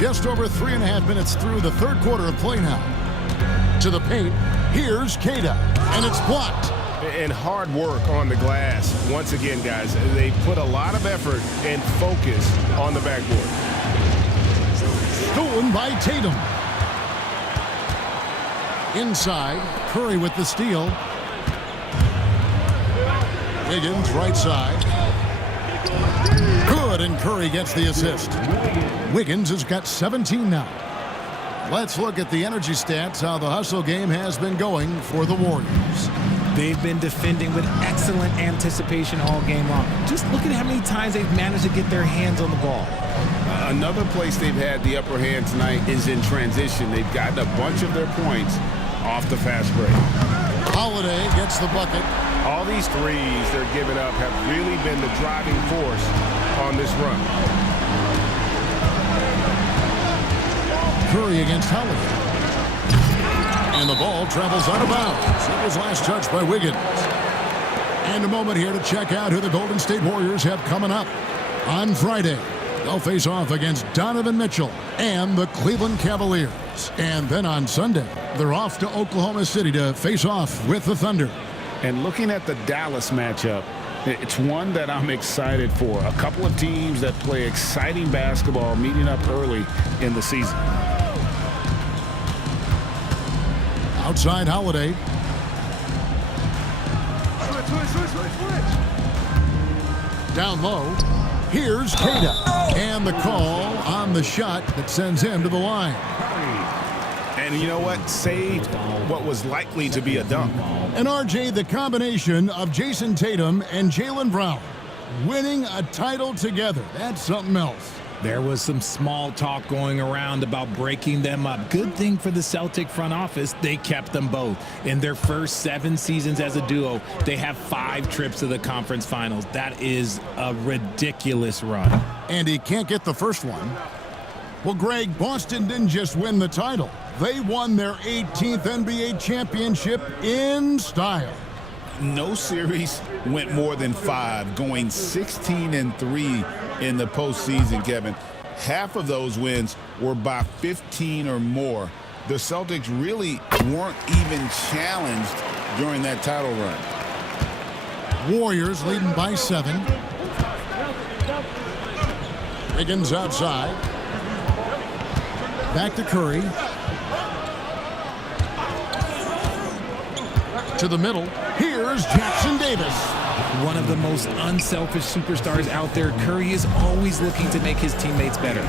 Just over 3.5 minutes through the third quarter of play now. To the paint, here's Queta, and it's blocked. And hard work on the glass. Once again, guys, they put a lot of effort and focus on the backboard. Stolen by Tatum. Inside, Curry with the steal. Wiggins, right side. Good, and Curry gets the assist. Wiggins has got 17 now. Let's look at the energy stats, how the hustle game has been going for the Warriors. They've been defending with excellent anticipation all game long. Just look at how many times they've managed to get their hands on the ball. Another place they've had the upper hand tonight is in transition. They've gotten a bunch of their points off the fast break. Holiday gets the bucket. All these threes they're giving up have really been the driving force on this run. Curry against Holiday. And the ball travels out of bounds. It was last touched by Wiggins. And a moment here to check out who the Golden State Warriors have coming up. On Friday, they'll face off against Donovan Mitchell and the Cleveland Cavaliers. And then on Sunday, they're off to Oklahoma City to face off with the Thunder. And looking at the Dallas matchup, it's one that I'm excited for. A couple of teams that play exciting basketball meeting up early in the season. Outside Holiday. Down low. Here's Queta. And the call on the shot that sends him to the line. And you know what? Saved what was likely to be a dunk. And RJ, the combination of Jason Tatum and Jaylen Brown winning a title together. That's something else. There was some small talk going around about breaking them up. Good thing for the Celtic front office, they kept them both. In their first 7 seasons as a duo, they have 5 trips to the conference finals. That is a ridiculous run. And he can't get the first one. Well, Greg, Boston didn't just win the title. They won their 18th NBA championship in style. No series went more than 5, going 16-3 in the postseason, Kevin. Half of those wins were by 15 or more. The Celtics really weren't even challenged during that title run. Warriors leading by 7. Wiggins outside. Back to Curry. To the middle. Here's Jackson Davis. One of the most unselfish superstars out there, Curry is always looking to make his teammates better.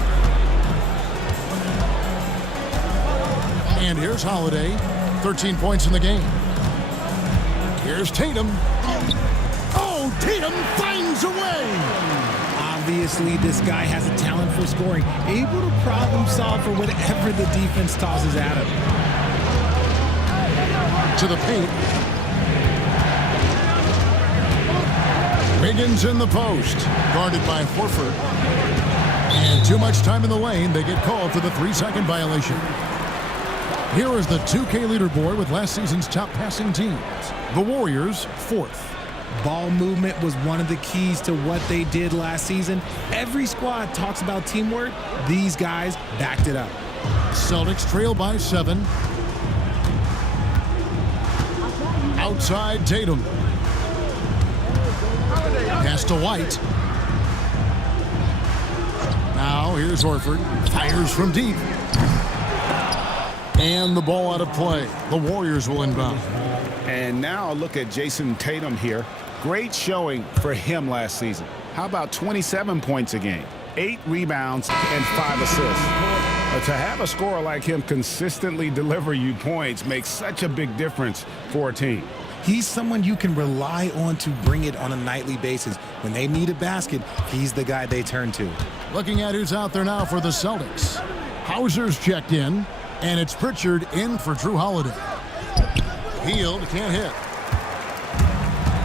And here's Holiday, 13 points in the game. Here's Tatum. Oh, Tatum finds a way. Obviously, this guy has a talent for scoring, able to problem solve for whatever the defense tosses at him. To the paint. Wiggins in the post, guarded by Horford. And too much time in the lane, they get called for the 3-second violation. Here is the 2K leaderboard with last season's top passing teams. The Warriors, 4th. Ball movement was one of the keys to what they did last season. Every squad talks about teamwork. These guys backed it up. Celtics trail by 7. Outside Tatum. Pass to White. Now here's Horford. Fires from deep. And the ball out of play. The Warriors will inbound. And now look at Jason Tatum here. Great showing for him last season. How about 27 points a game, 8 rebounds, and 5 assists? To have a scorer like him consistently deliver you points makes such a big difference for a team. He's someone you can rely on to bring it on a nightly basis. When they need a basket, he's the guy they turn to. Looking at who's out there now for the Celtics. Hauser's checked in, and it's Pritchard in for Drew Holiday. Hield can't hit.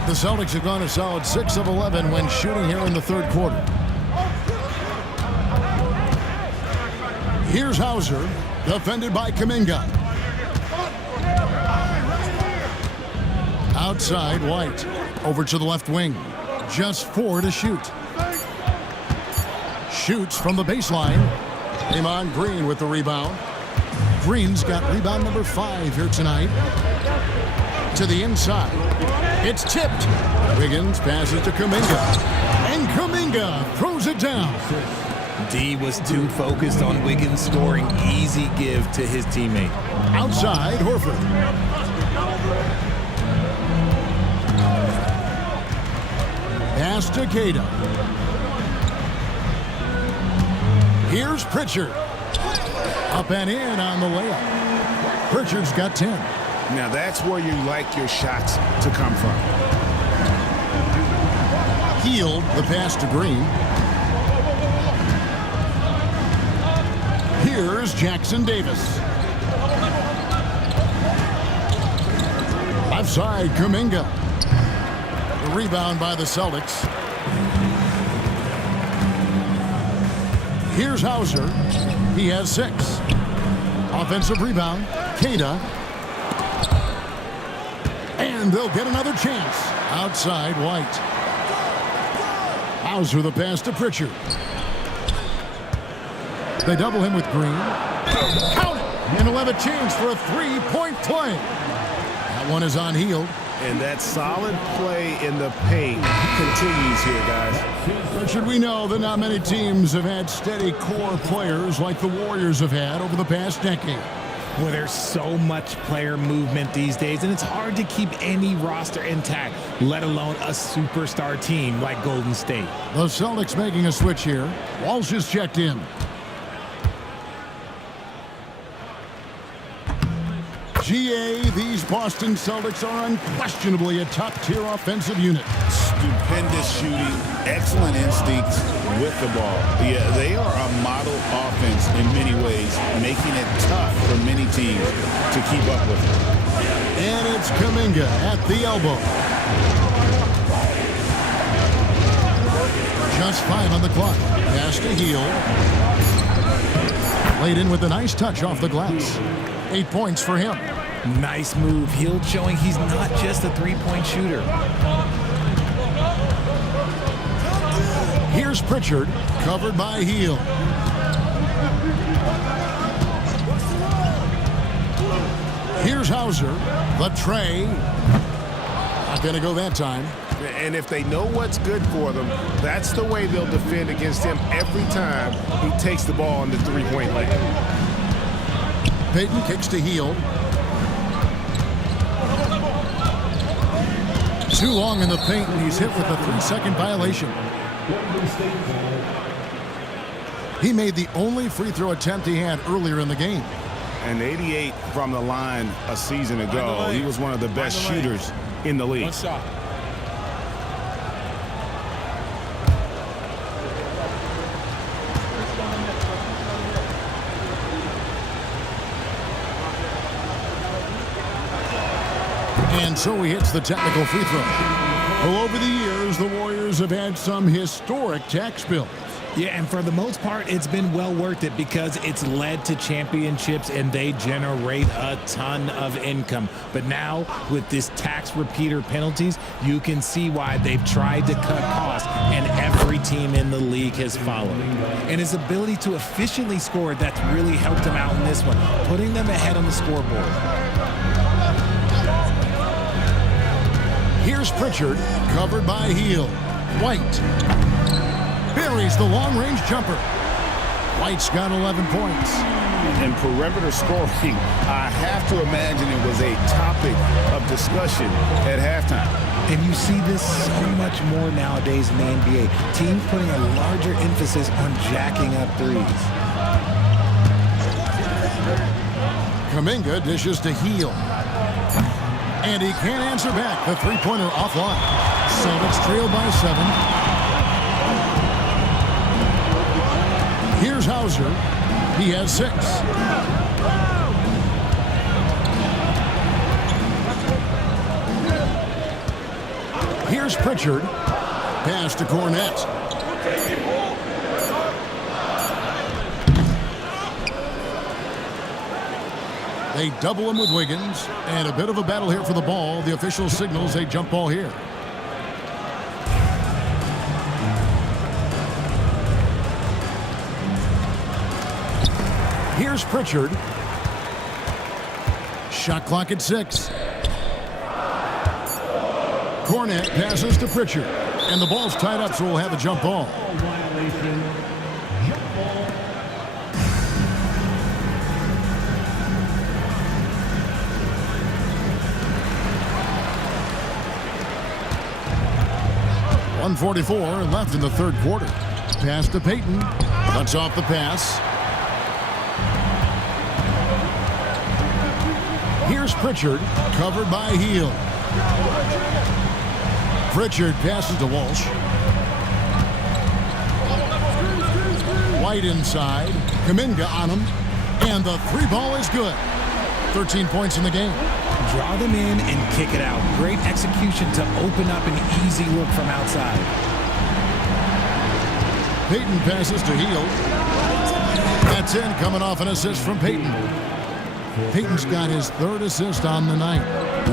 The Celtics have gone a solid 6 of 11 when shooting here in the third quarter. Here's Hauser, defended by Kuminga. Outside, White. Over to the left wing. Just 4 to shoot. Shoots from the baseline. Draymond Green with the rebound. Green's got rebound number 5 here tonight. To the inside. It's tipped. Wiggins passes to Kuminga. And Kuminga throws it down. D was too focused on Wiggins scoring. Easy give to his teammate. Outside, Horford. Pass to Queta. Here's Pritchard. Up and in on the layup. Pritchard's got 10. Now that's where you like your shots to come from. Hield the pass to Green. Here's Jackson Davis. Left side, Kuminga. The rebound by the Celtics. Here's Hauser. He has 6. Offensive rebound, Queta. And they'll get another chance. Outside, White. Hauser the pass to Pritchard. They double him with Green. Count it! And he'll have a chance for a 3-point play. That one is on Hield. And that solid play in the paint continues here, guys. Pritchard, we know that not many teams have had steady core players like the Warriors have had over the past decade. Well, there's so much player movement these days, and it's hard to keep any roster intact, let alone a superstar team like Golden State. The Celtics making a switch here. Walsh is checked in. GA, these Boston Celtics are unquestionably a top-tier offensive unit. Stupendous shooting, excellent instincts with the ball. Yeah, they are a model offense in many ways, making it tough for many teams to keep up with it. And it's Kuminga at the elbow. Just 5 on the clock. Pass to Hield. Laid in with a nice touch off the glass. 8 points for him. Nice move. Hield showing he's not just a three-point shooter. Here's Pritchard, covered by Hield. Here's Hauser, the tray. Not going to go that time. And if they know what's good for them, that's the way they'll defend against him every time he takes the ball in the three-point lane. Payton kicks to Hield. Too long in the paint, and he's hit with a 3-second violation. He made the only free throw attempt he had earlier in the game. And 88 from the line a season ago. He was one of the best shooters in the league. One shot. And so he hits the technical free throw. Well, over the years, the Warriors have had some historic tax bills. Yeah, and for the most part, it's been well worth it because it's led to championships and they generate a ton of income. But now, with this tax repeater penalties, you can see why they've tried to cut costs, and every team in the league has followed. And his ability to efficiently score, that's really helped him out in this one, putting them ahead on the scoreboard. Here's Pritchard, covered by Hield. White buries the long-range jumper. White's got 11 points. And perimeter scoring, I have to imagine it was a topic of discussion at halftime. And you see this so much more nowadays in the NBA. Teams putting a larger emphasis on jacking up threes. Kuminga dishes to Hield. And he can't answer back. The three-pointer offline. Celtics trail by 7. Here's Hauser. He has 6. Here's Pritchard. Pass to Cornette. They double him with Wiggins. And a bit of a battle here for the ball. The official signals a jump ball here. Here's Pritchard. Shot clock at 6. Cornette passes to Pritchard. And the ball's tied up, so we'll have a jump ball. .144 left in the third quarter. Pass to Payton. Cuts off the pass. Here's Pritchard, covered by Hield. Pritchard passes to Walsh. White inside. Kuminga on him. And the three ball is good. 13 points in the game. Draw them in and kick it out. Great execution to open up an easy look from outside. Payton passes to Hield. That's in, coming off an assist from Payton. Payton's got his third assist on the night.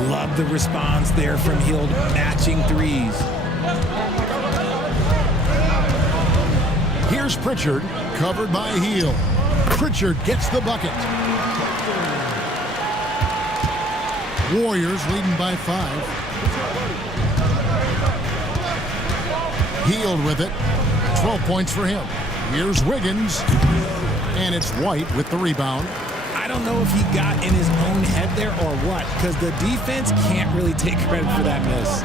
Love the response there from Hield, matching threes. Here's Pritchard, covered by Hield. Pritchard gets the bucket. Warriors leading by 5. Hield with it. 12 points for him. Here's Wiggins. And it's White with the rebound. I don't know if he got in his own head there or what, because the defense can't really take credit for that miss.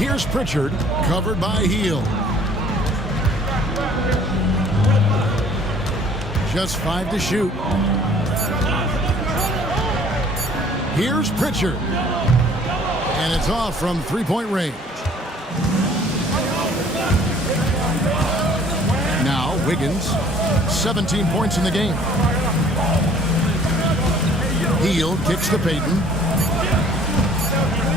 Here's Pritchard, covered by Hield. Just 5 to shoot. Here's Pritchard. And it's off from three-point range. Now Wiggins, 17 points in the game. Hield kicks to Payton.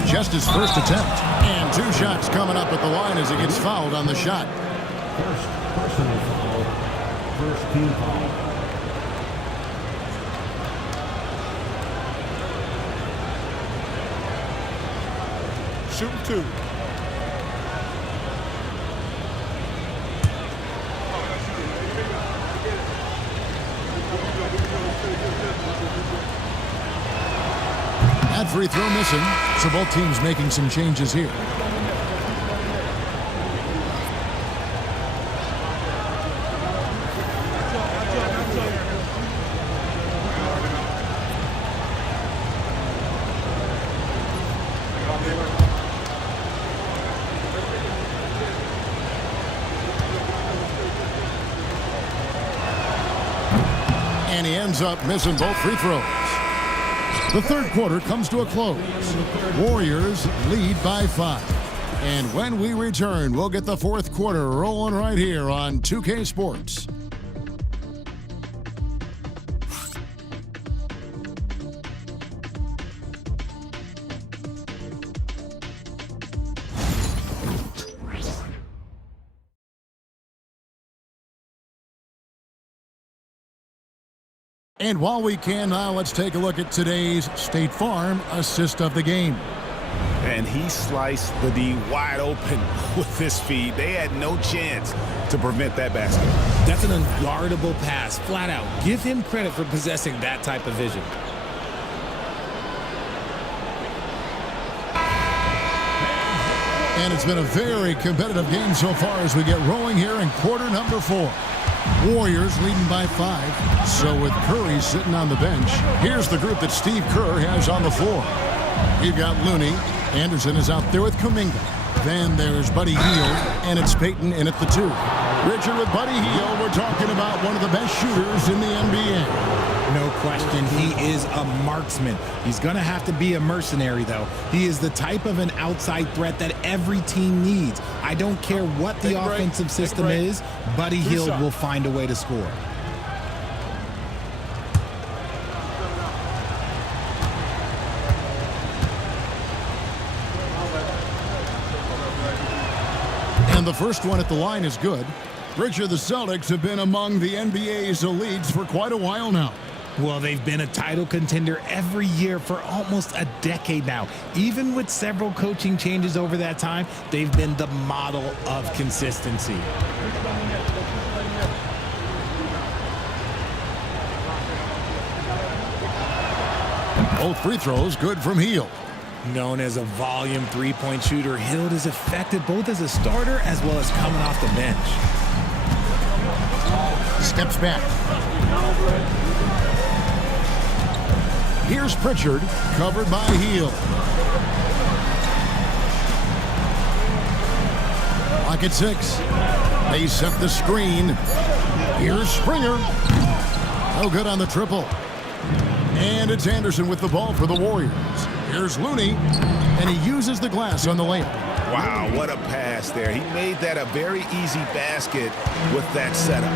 Just his first attempt. And 2 shots coming up at the line as he gets fouled on the shot. First personal foul. First team foul. Shooting 2. That free throw missing, so both teams making some changes here. And he ends up missing both free throws. The third quarter comes to a close. Warriors lead by 5. And when we return, we'll get the fourth quarter rolling right here on 2K Sports. And while we can now, let's take a look at today's State Farm assist of the game. And he sliced the D wide open with his feet. They had no chance to prevent that basket. That's an unguardable pass, flat out. Give him credit for possessing that type of vision. And it's been a very competitive game so far as we get rolling here in quarter number 4. Warriors leading by 5. So with Curry sitting on the bench, here's the group that Steve Kerr has on the floor. We've got Looney. Anderson is out there with Kuminga. Then there's Buddy Hield, and it's Peyton in at the 2. Richard, with Buddy Hield, we're talking about one of the best shooters in the NBA. No question, he is a marksman. He's going to have to be a mercenary, though. He is the type of an outside threat that every team needs. I don't care what the offensive system is, Buddy Hield will find a way to score. And the first one at the line is good. Richard, the Celtics have been among the NBA's elites for quite a while now. Well, they've been a title contender every year for almost a decade now. Even with several coaching changes over that time, they've been the model of consistency. Both free throws good from Hield. Known as a volume three-point shooter, Hield is effective both as a starter as well as coming off the bench. Steps back. Here's Pritchard, covered by Hield. Lock at 6. They set the screen. Here's Springer. No good on the triple. And it's Anderson with the ball for the Warriors. Here's Looney, and he uses the glass on the layup. Wow, what a pass there. He made that a very easy basket with that setup.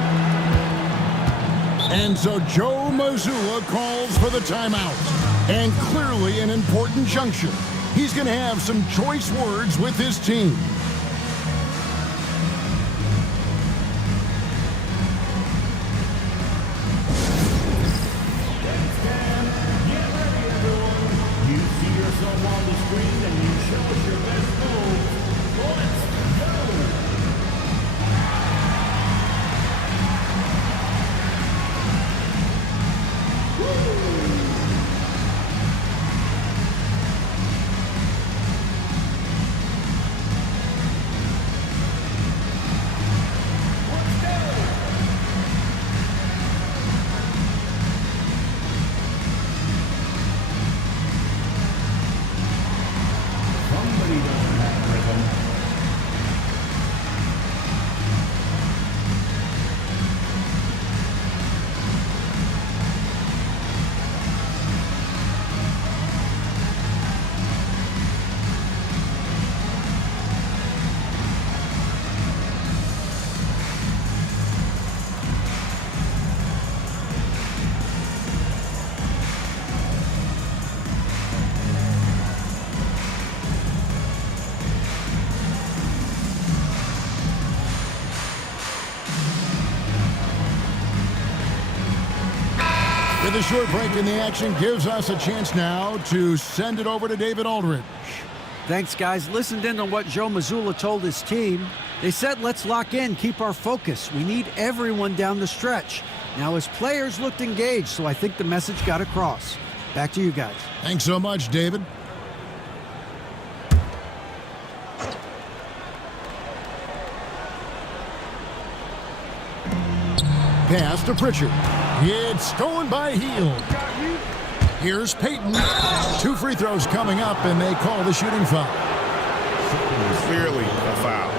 And so Joe Mazzulla calls for the timeout. And clearly an important juncture. He's going to have some choice words with his team. The short break in the action gives us a chance now to send it over to David Aldridge. Thanks, guys. Listened in on what Joe Mazzulla told his team. They said, let's lock in, keep our focus. We need everyone down the stretch. Now, his players looked engaged, so I think the message got across. Back to you guys. Thanks so much, David. Pass to Pritchard. It's stolen by Hield. Here's Payton. 2 free throws coming up, and they call the shooting foul. Clearly a foul.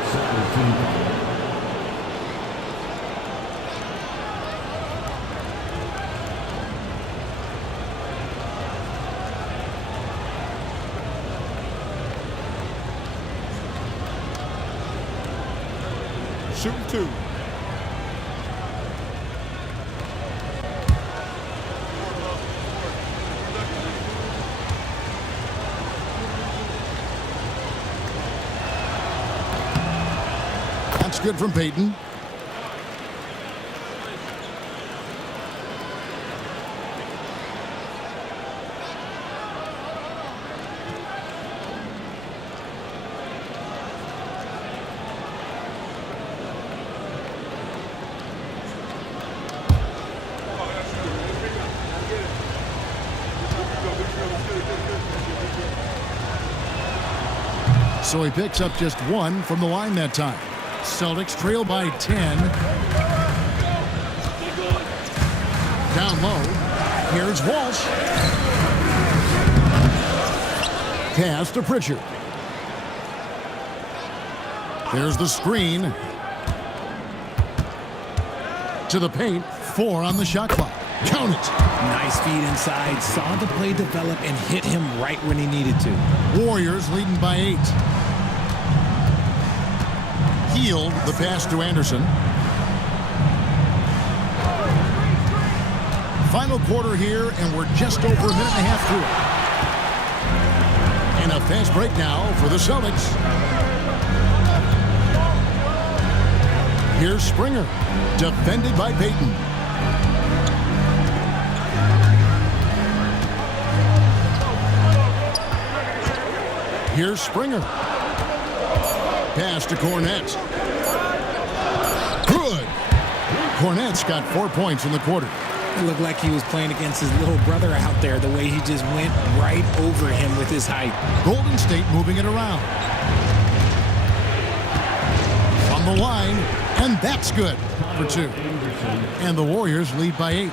Shooting 2. That's good from Payton. So he picks up just 1 from the line that time. Celtics trail by 10. Down low. Here's Walsh. Pass to Pritchard. There's the screen. To the paint. 4 on the shot clock. Count it. Nice feed inside. Saw the play develop and hit him right when he needed to. Warriors leading by 8. Healed the pass to Anderson. Final quarter here, and we're just over a minute and a half through it. And a fast break now for the Celtics. Here's Springer, defended by Payton. Here's Springer. Pass to Cornette. Good. Cornette's got 4 points in the quarter. It looked like he was playing against his little brother out there, the way he just went right over him with his height. Golden State moving it around. From the line, and that's good for 2. And the Warriors lead by 8.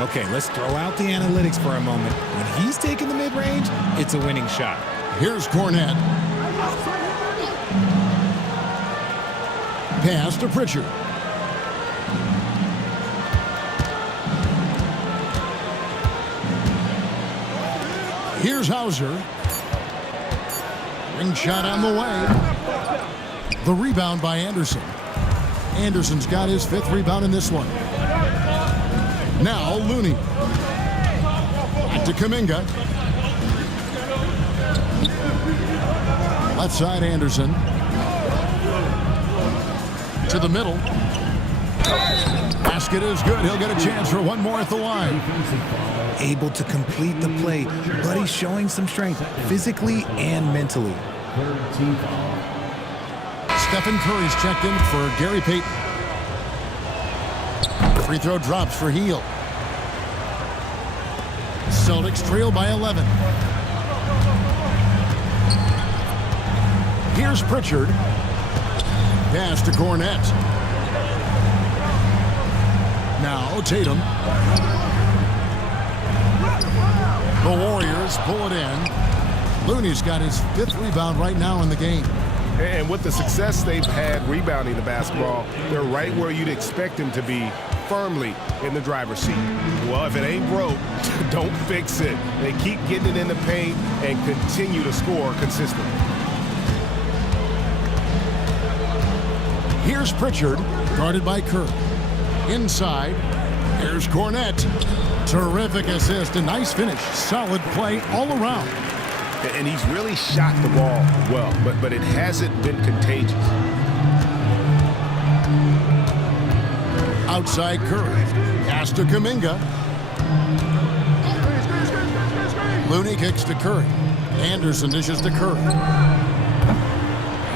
Okay, let's throw out the analytics for a moment. When he's taking the mid-range, it's a winning shot. Here's Cornette. Pass to Pritchard. Here's Hauser. Ring shot on the way. The rebound by Anderson. Anderson's got his 5th rebound in this one. Now Looney. Back to Kuminga. Left side Anderson. To the middle. Basket is good. He'll get a chance for 1 more at the line. Able to complete the play, but he's showing some strength physically and mentally. Stephen Curry's checked in for Gary Payton. Free throw drops for Hield. Celtics trail by 11. Here's Pritchard. Pass to Cornette. Now Tatum. The Warriors pull it in. Looney's got his 5th rebound right now in the game. And with the success they've had rebounding the basketball, they're right where you'd expect them to be, firmly in the driver's seat. Well, if it ain't broke, don't fix it. They keep getting it in the paint and continue to score consistently. Here's Pritchard, guarded by Kerr. Inside, here's Cornette. Terrific assist, a nice finish. Solid play all around. And he's really shot the ball well, but it hasn't been contagious. Outside Curry. Pass to Kuminga. Looney kicks to Curry. Anderson dishes to Curry.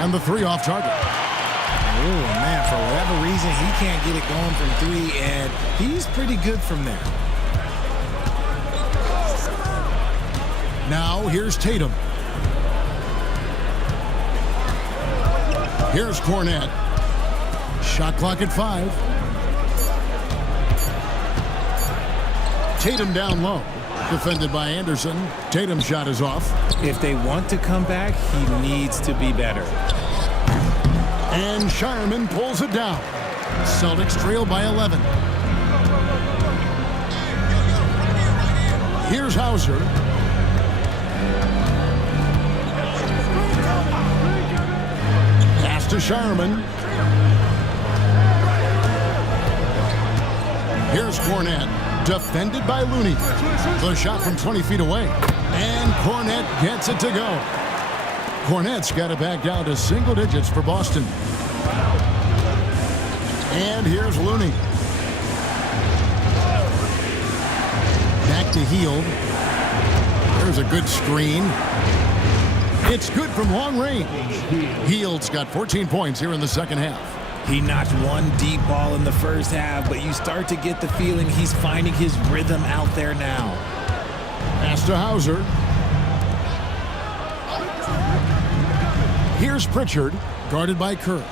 And the 3 off target. Oh, man, for whatever reason, he can't get it going from 3, and he's pretty good from there. Now, here's Tatum. Here's Cornette. Shot clock at 5. Tatum down low. Defended by Anderson. Tatum's shot is off. If they want to come back, he needs to be better. And Shireman pulls it down. Celtics trail by 11. Here's Hauser. Pass to Shireman. Here's Cornette. Defended by Looney. The shot from 20 feet away. And Cornette gets it to go. Cornette's got it back down to single digits for Boston. And here's Looney. Back to Hield. There's a good screen. It's good from long range. Hield's got 14 points here in the second half. He knocked one deep ball in the first half, but you start to get the feeling he's finding his rhythm out there now. Pass to Hauser. Here's Pritchard, guarded by Kerr.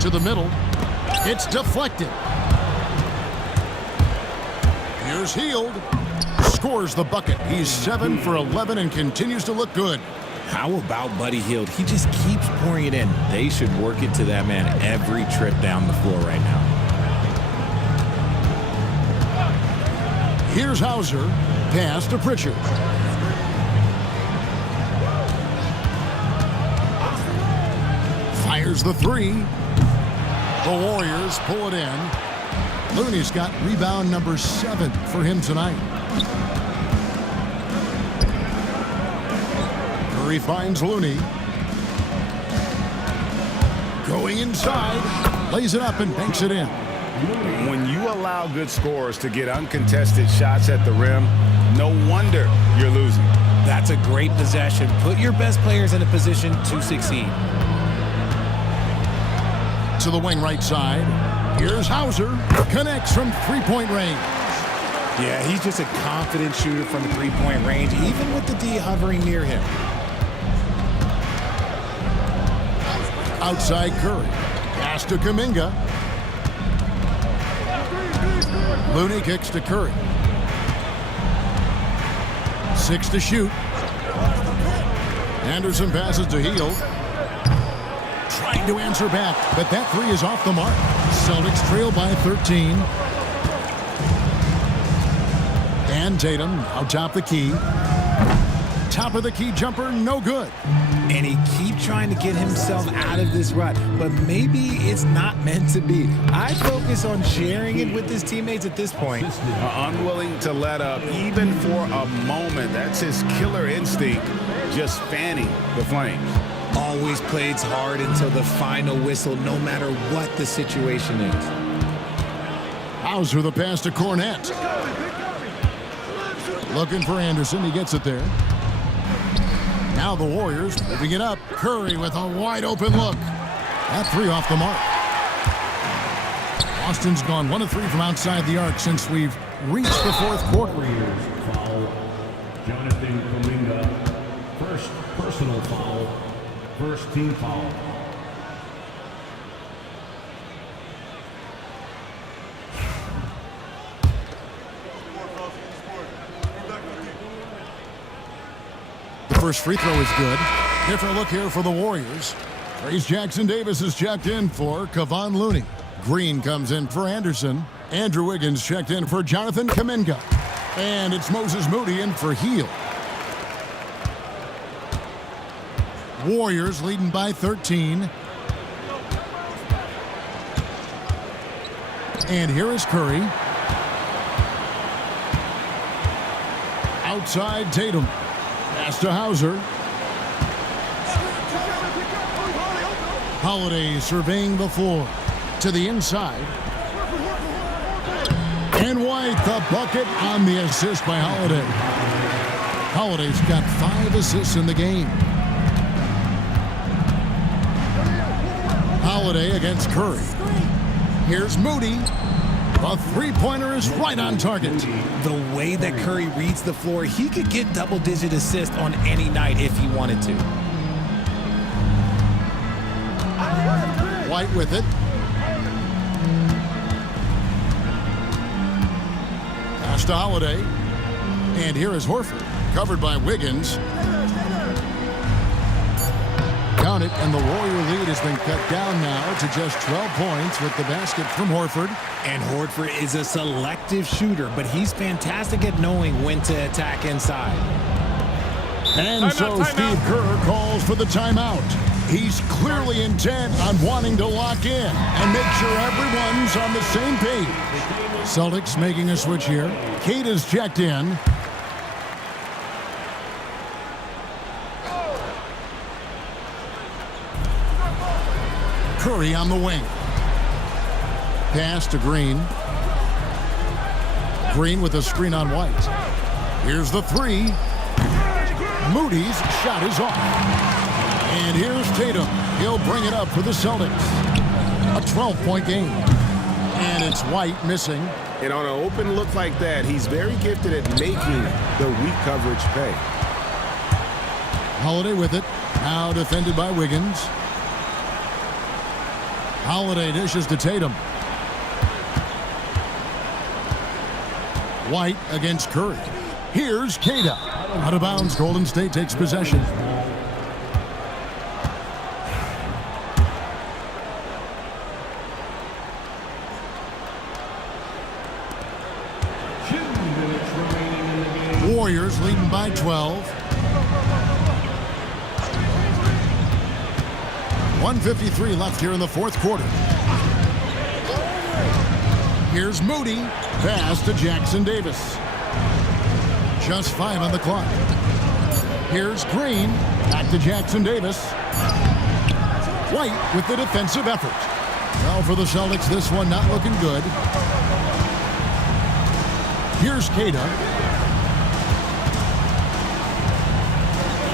To the middle. It's deflected. Here's Hield. Scores the bucket. He's 7 for 11 and continues to look good. How about Buddy Hield? He just keeps pouring it in. They should work it to that man every trip down the floor right now. Here's Hauser. Pass to Pritchard. Fires the three. The Warriors pull it in. Looney's got rebound number 7 for him tonight. Curry finds Looney. Going inside. Lays it up and banks it in. When you allow good scorers to get uncontested shots at the rim, no wonder you're losing. That's a great possession. Put your best players in a position to succeed. To the wing right side. Here's Hauser. Connects from three-point range. Yeah, he's just a confident shooter from three-point range, even with the D hovering near him. Outside Curry. Pass to Kuminga. Looney kicks to Curry. 6 to shoot. Anderson passes to Hield. Trying to answer back, but that three is off the mark. Celtics trail by 13. And Tatum out top the key. Top of the key jumper, no good. And he keeps trying to get himself out of this rut, but maybe it's not meant to be. I focus on sharing it with his teammates at this point. Unwilling to let up even for a moment. That's his killer instinct, just fanning the flames. Always plays hard until the final whistle, no matter what the situation is. Hauser the pass to Cornette. Looking for Anderson. He gets it there. Now the Warriors moving it up. Curry with a wide open look. That three off the mark. Boston's gone 1 of 3 from outside the arc since we've reached the fourth quarter. Warriors foul Jonathan Kuminga. First personal foul. First team foul. The first free throw is good. Different look here for the Warriors. Trace Jackson Davis is checked in for Kevon Looney. Green comes in for Anderson. Andrew Wiggins checked in for Jonathan Kuminga. And it's Moses Moody in for Hield. Warriors leading by 13. And here is Curry. Outside Tatum. Pass to Hauser. Holiday surveying the floor. To the inside. And White the bucket on the assist by Holiday. Holiday's got 5 assists in the game. Holiday against Curry. Here's Moody. A three-pointer is right on target. The way that Curry reads the floor, he could get double-digit assists on any night if he wanted to. White with it. Pass to Holiday. And here is Horford, covered by Wiggins. Count it, and the Warrior lead has been cut down now to just 12 points with the basket from Horford. And Horford is a selective shooter, but he's fantastic at knowing when to attack inside. And so Steve Kerr calls for the timeout. He's clearly intent on wanting to lock in and make sure everyone's on the same page. Celtics making a switch here. Kate is checked in. Curry on the wing. Pass to Green. Green with a screen on White. Here's the three. Moody's shot is off. And here's Tatum. He'll bring it up for the Celtics. A 12-point game. And it's White missing. And on an open look like that, he's very gifted at making the weak coverage pay. Holiday with it. Now defended by Wiggins. Holiday dishes to Tatum. White against Curry. Here's Kata. Out of bounds, Golden State takes possession. Warriors leading by 12. 1:53 left here in the fourth quarter. Here's Moody. Pass to Jackson Davis. Just 5 on the clock. Here's Green. Back to Jackson Davis. White with the defensive effort. Well, for the Celtics, this one not looking good. Here's Kata.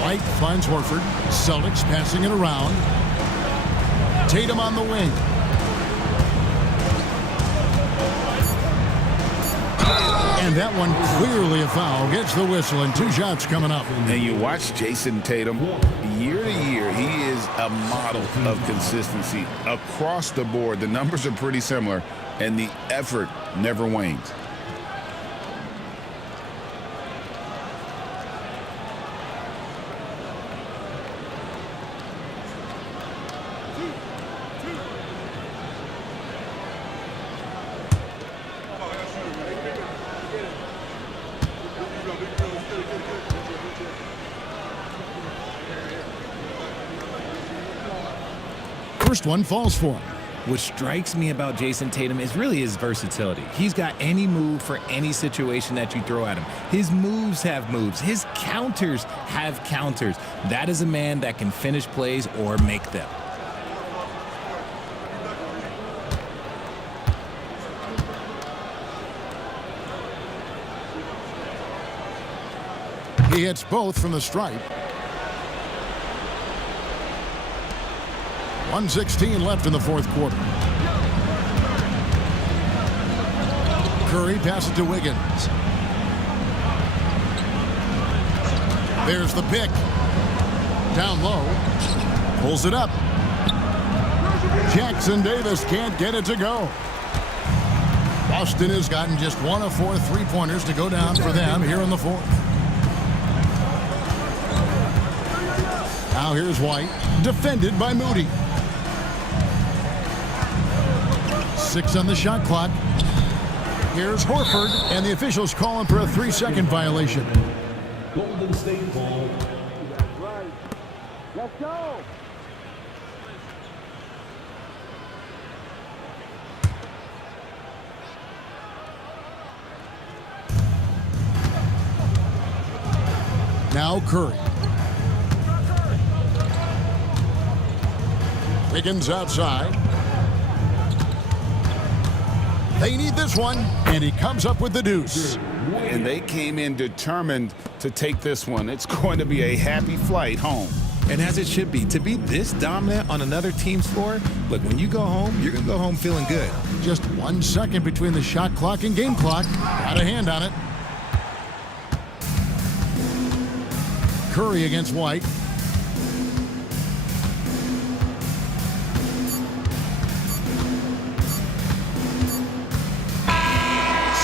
White finds Horford. Celtics passing it around. Tatum on the wing. And that one clearly a foul. Gets the whistle and 2 shots coming up. And you watch Jason Tatum. Year to year, he is a model of consistency. Across the board, the numbers are pretty similar, and the effort never wanes. First one falls for him. What strikes me about Jason Tatum is really his versatility. He's got any move for any situation that you throw at him. His moves have moves. His counters have counters. That is a man that can finish plays or make them. He hits both from the stripe. 1:16 left in the fourth quarter. Curry passes to Wiggins. There's the pick. Down low. Pulls it up. Jackson Davis can't get it to go. Boston has gotten just 1 of 4 3-pointers to go down for them here in the fourth. Now here's White, defended by Moody. 6 on the shot clock. Here's Horford, and the officials calling for a 3-second violation. Golden State ball. Let's go. Now Curry. Wiggins outside. They need this one, and he comes up with the deuce. And they came in determined to take this one. It's going to be a happy flight home. And as it should be, to be this dominant on another team's floor, look, when you go home, you're going to go home feeling good. Just 1 second between the shot clock and game clock. Got a hand on it. Curry against White.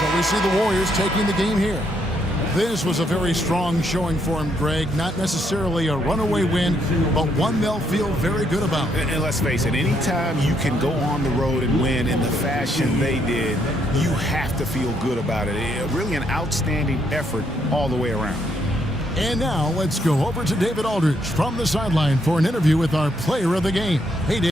So we see the Warriors taking the game here. This was a very strong showing for him, Greg. Not necessarily a runaway win, but one they'll feel very good about. And let's face it, anytime you can go on the road and win in the fashion they did, you have to feel good about it. Really an outstanding effort all the way around. And now let's go over to David Aldridge from the sideline for an interview with our player of the game. Hey, David.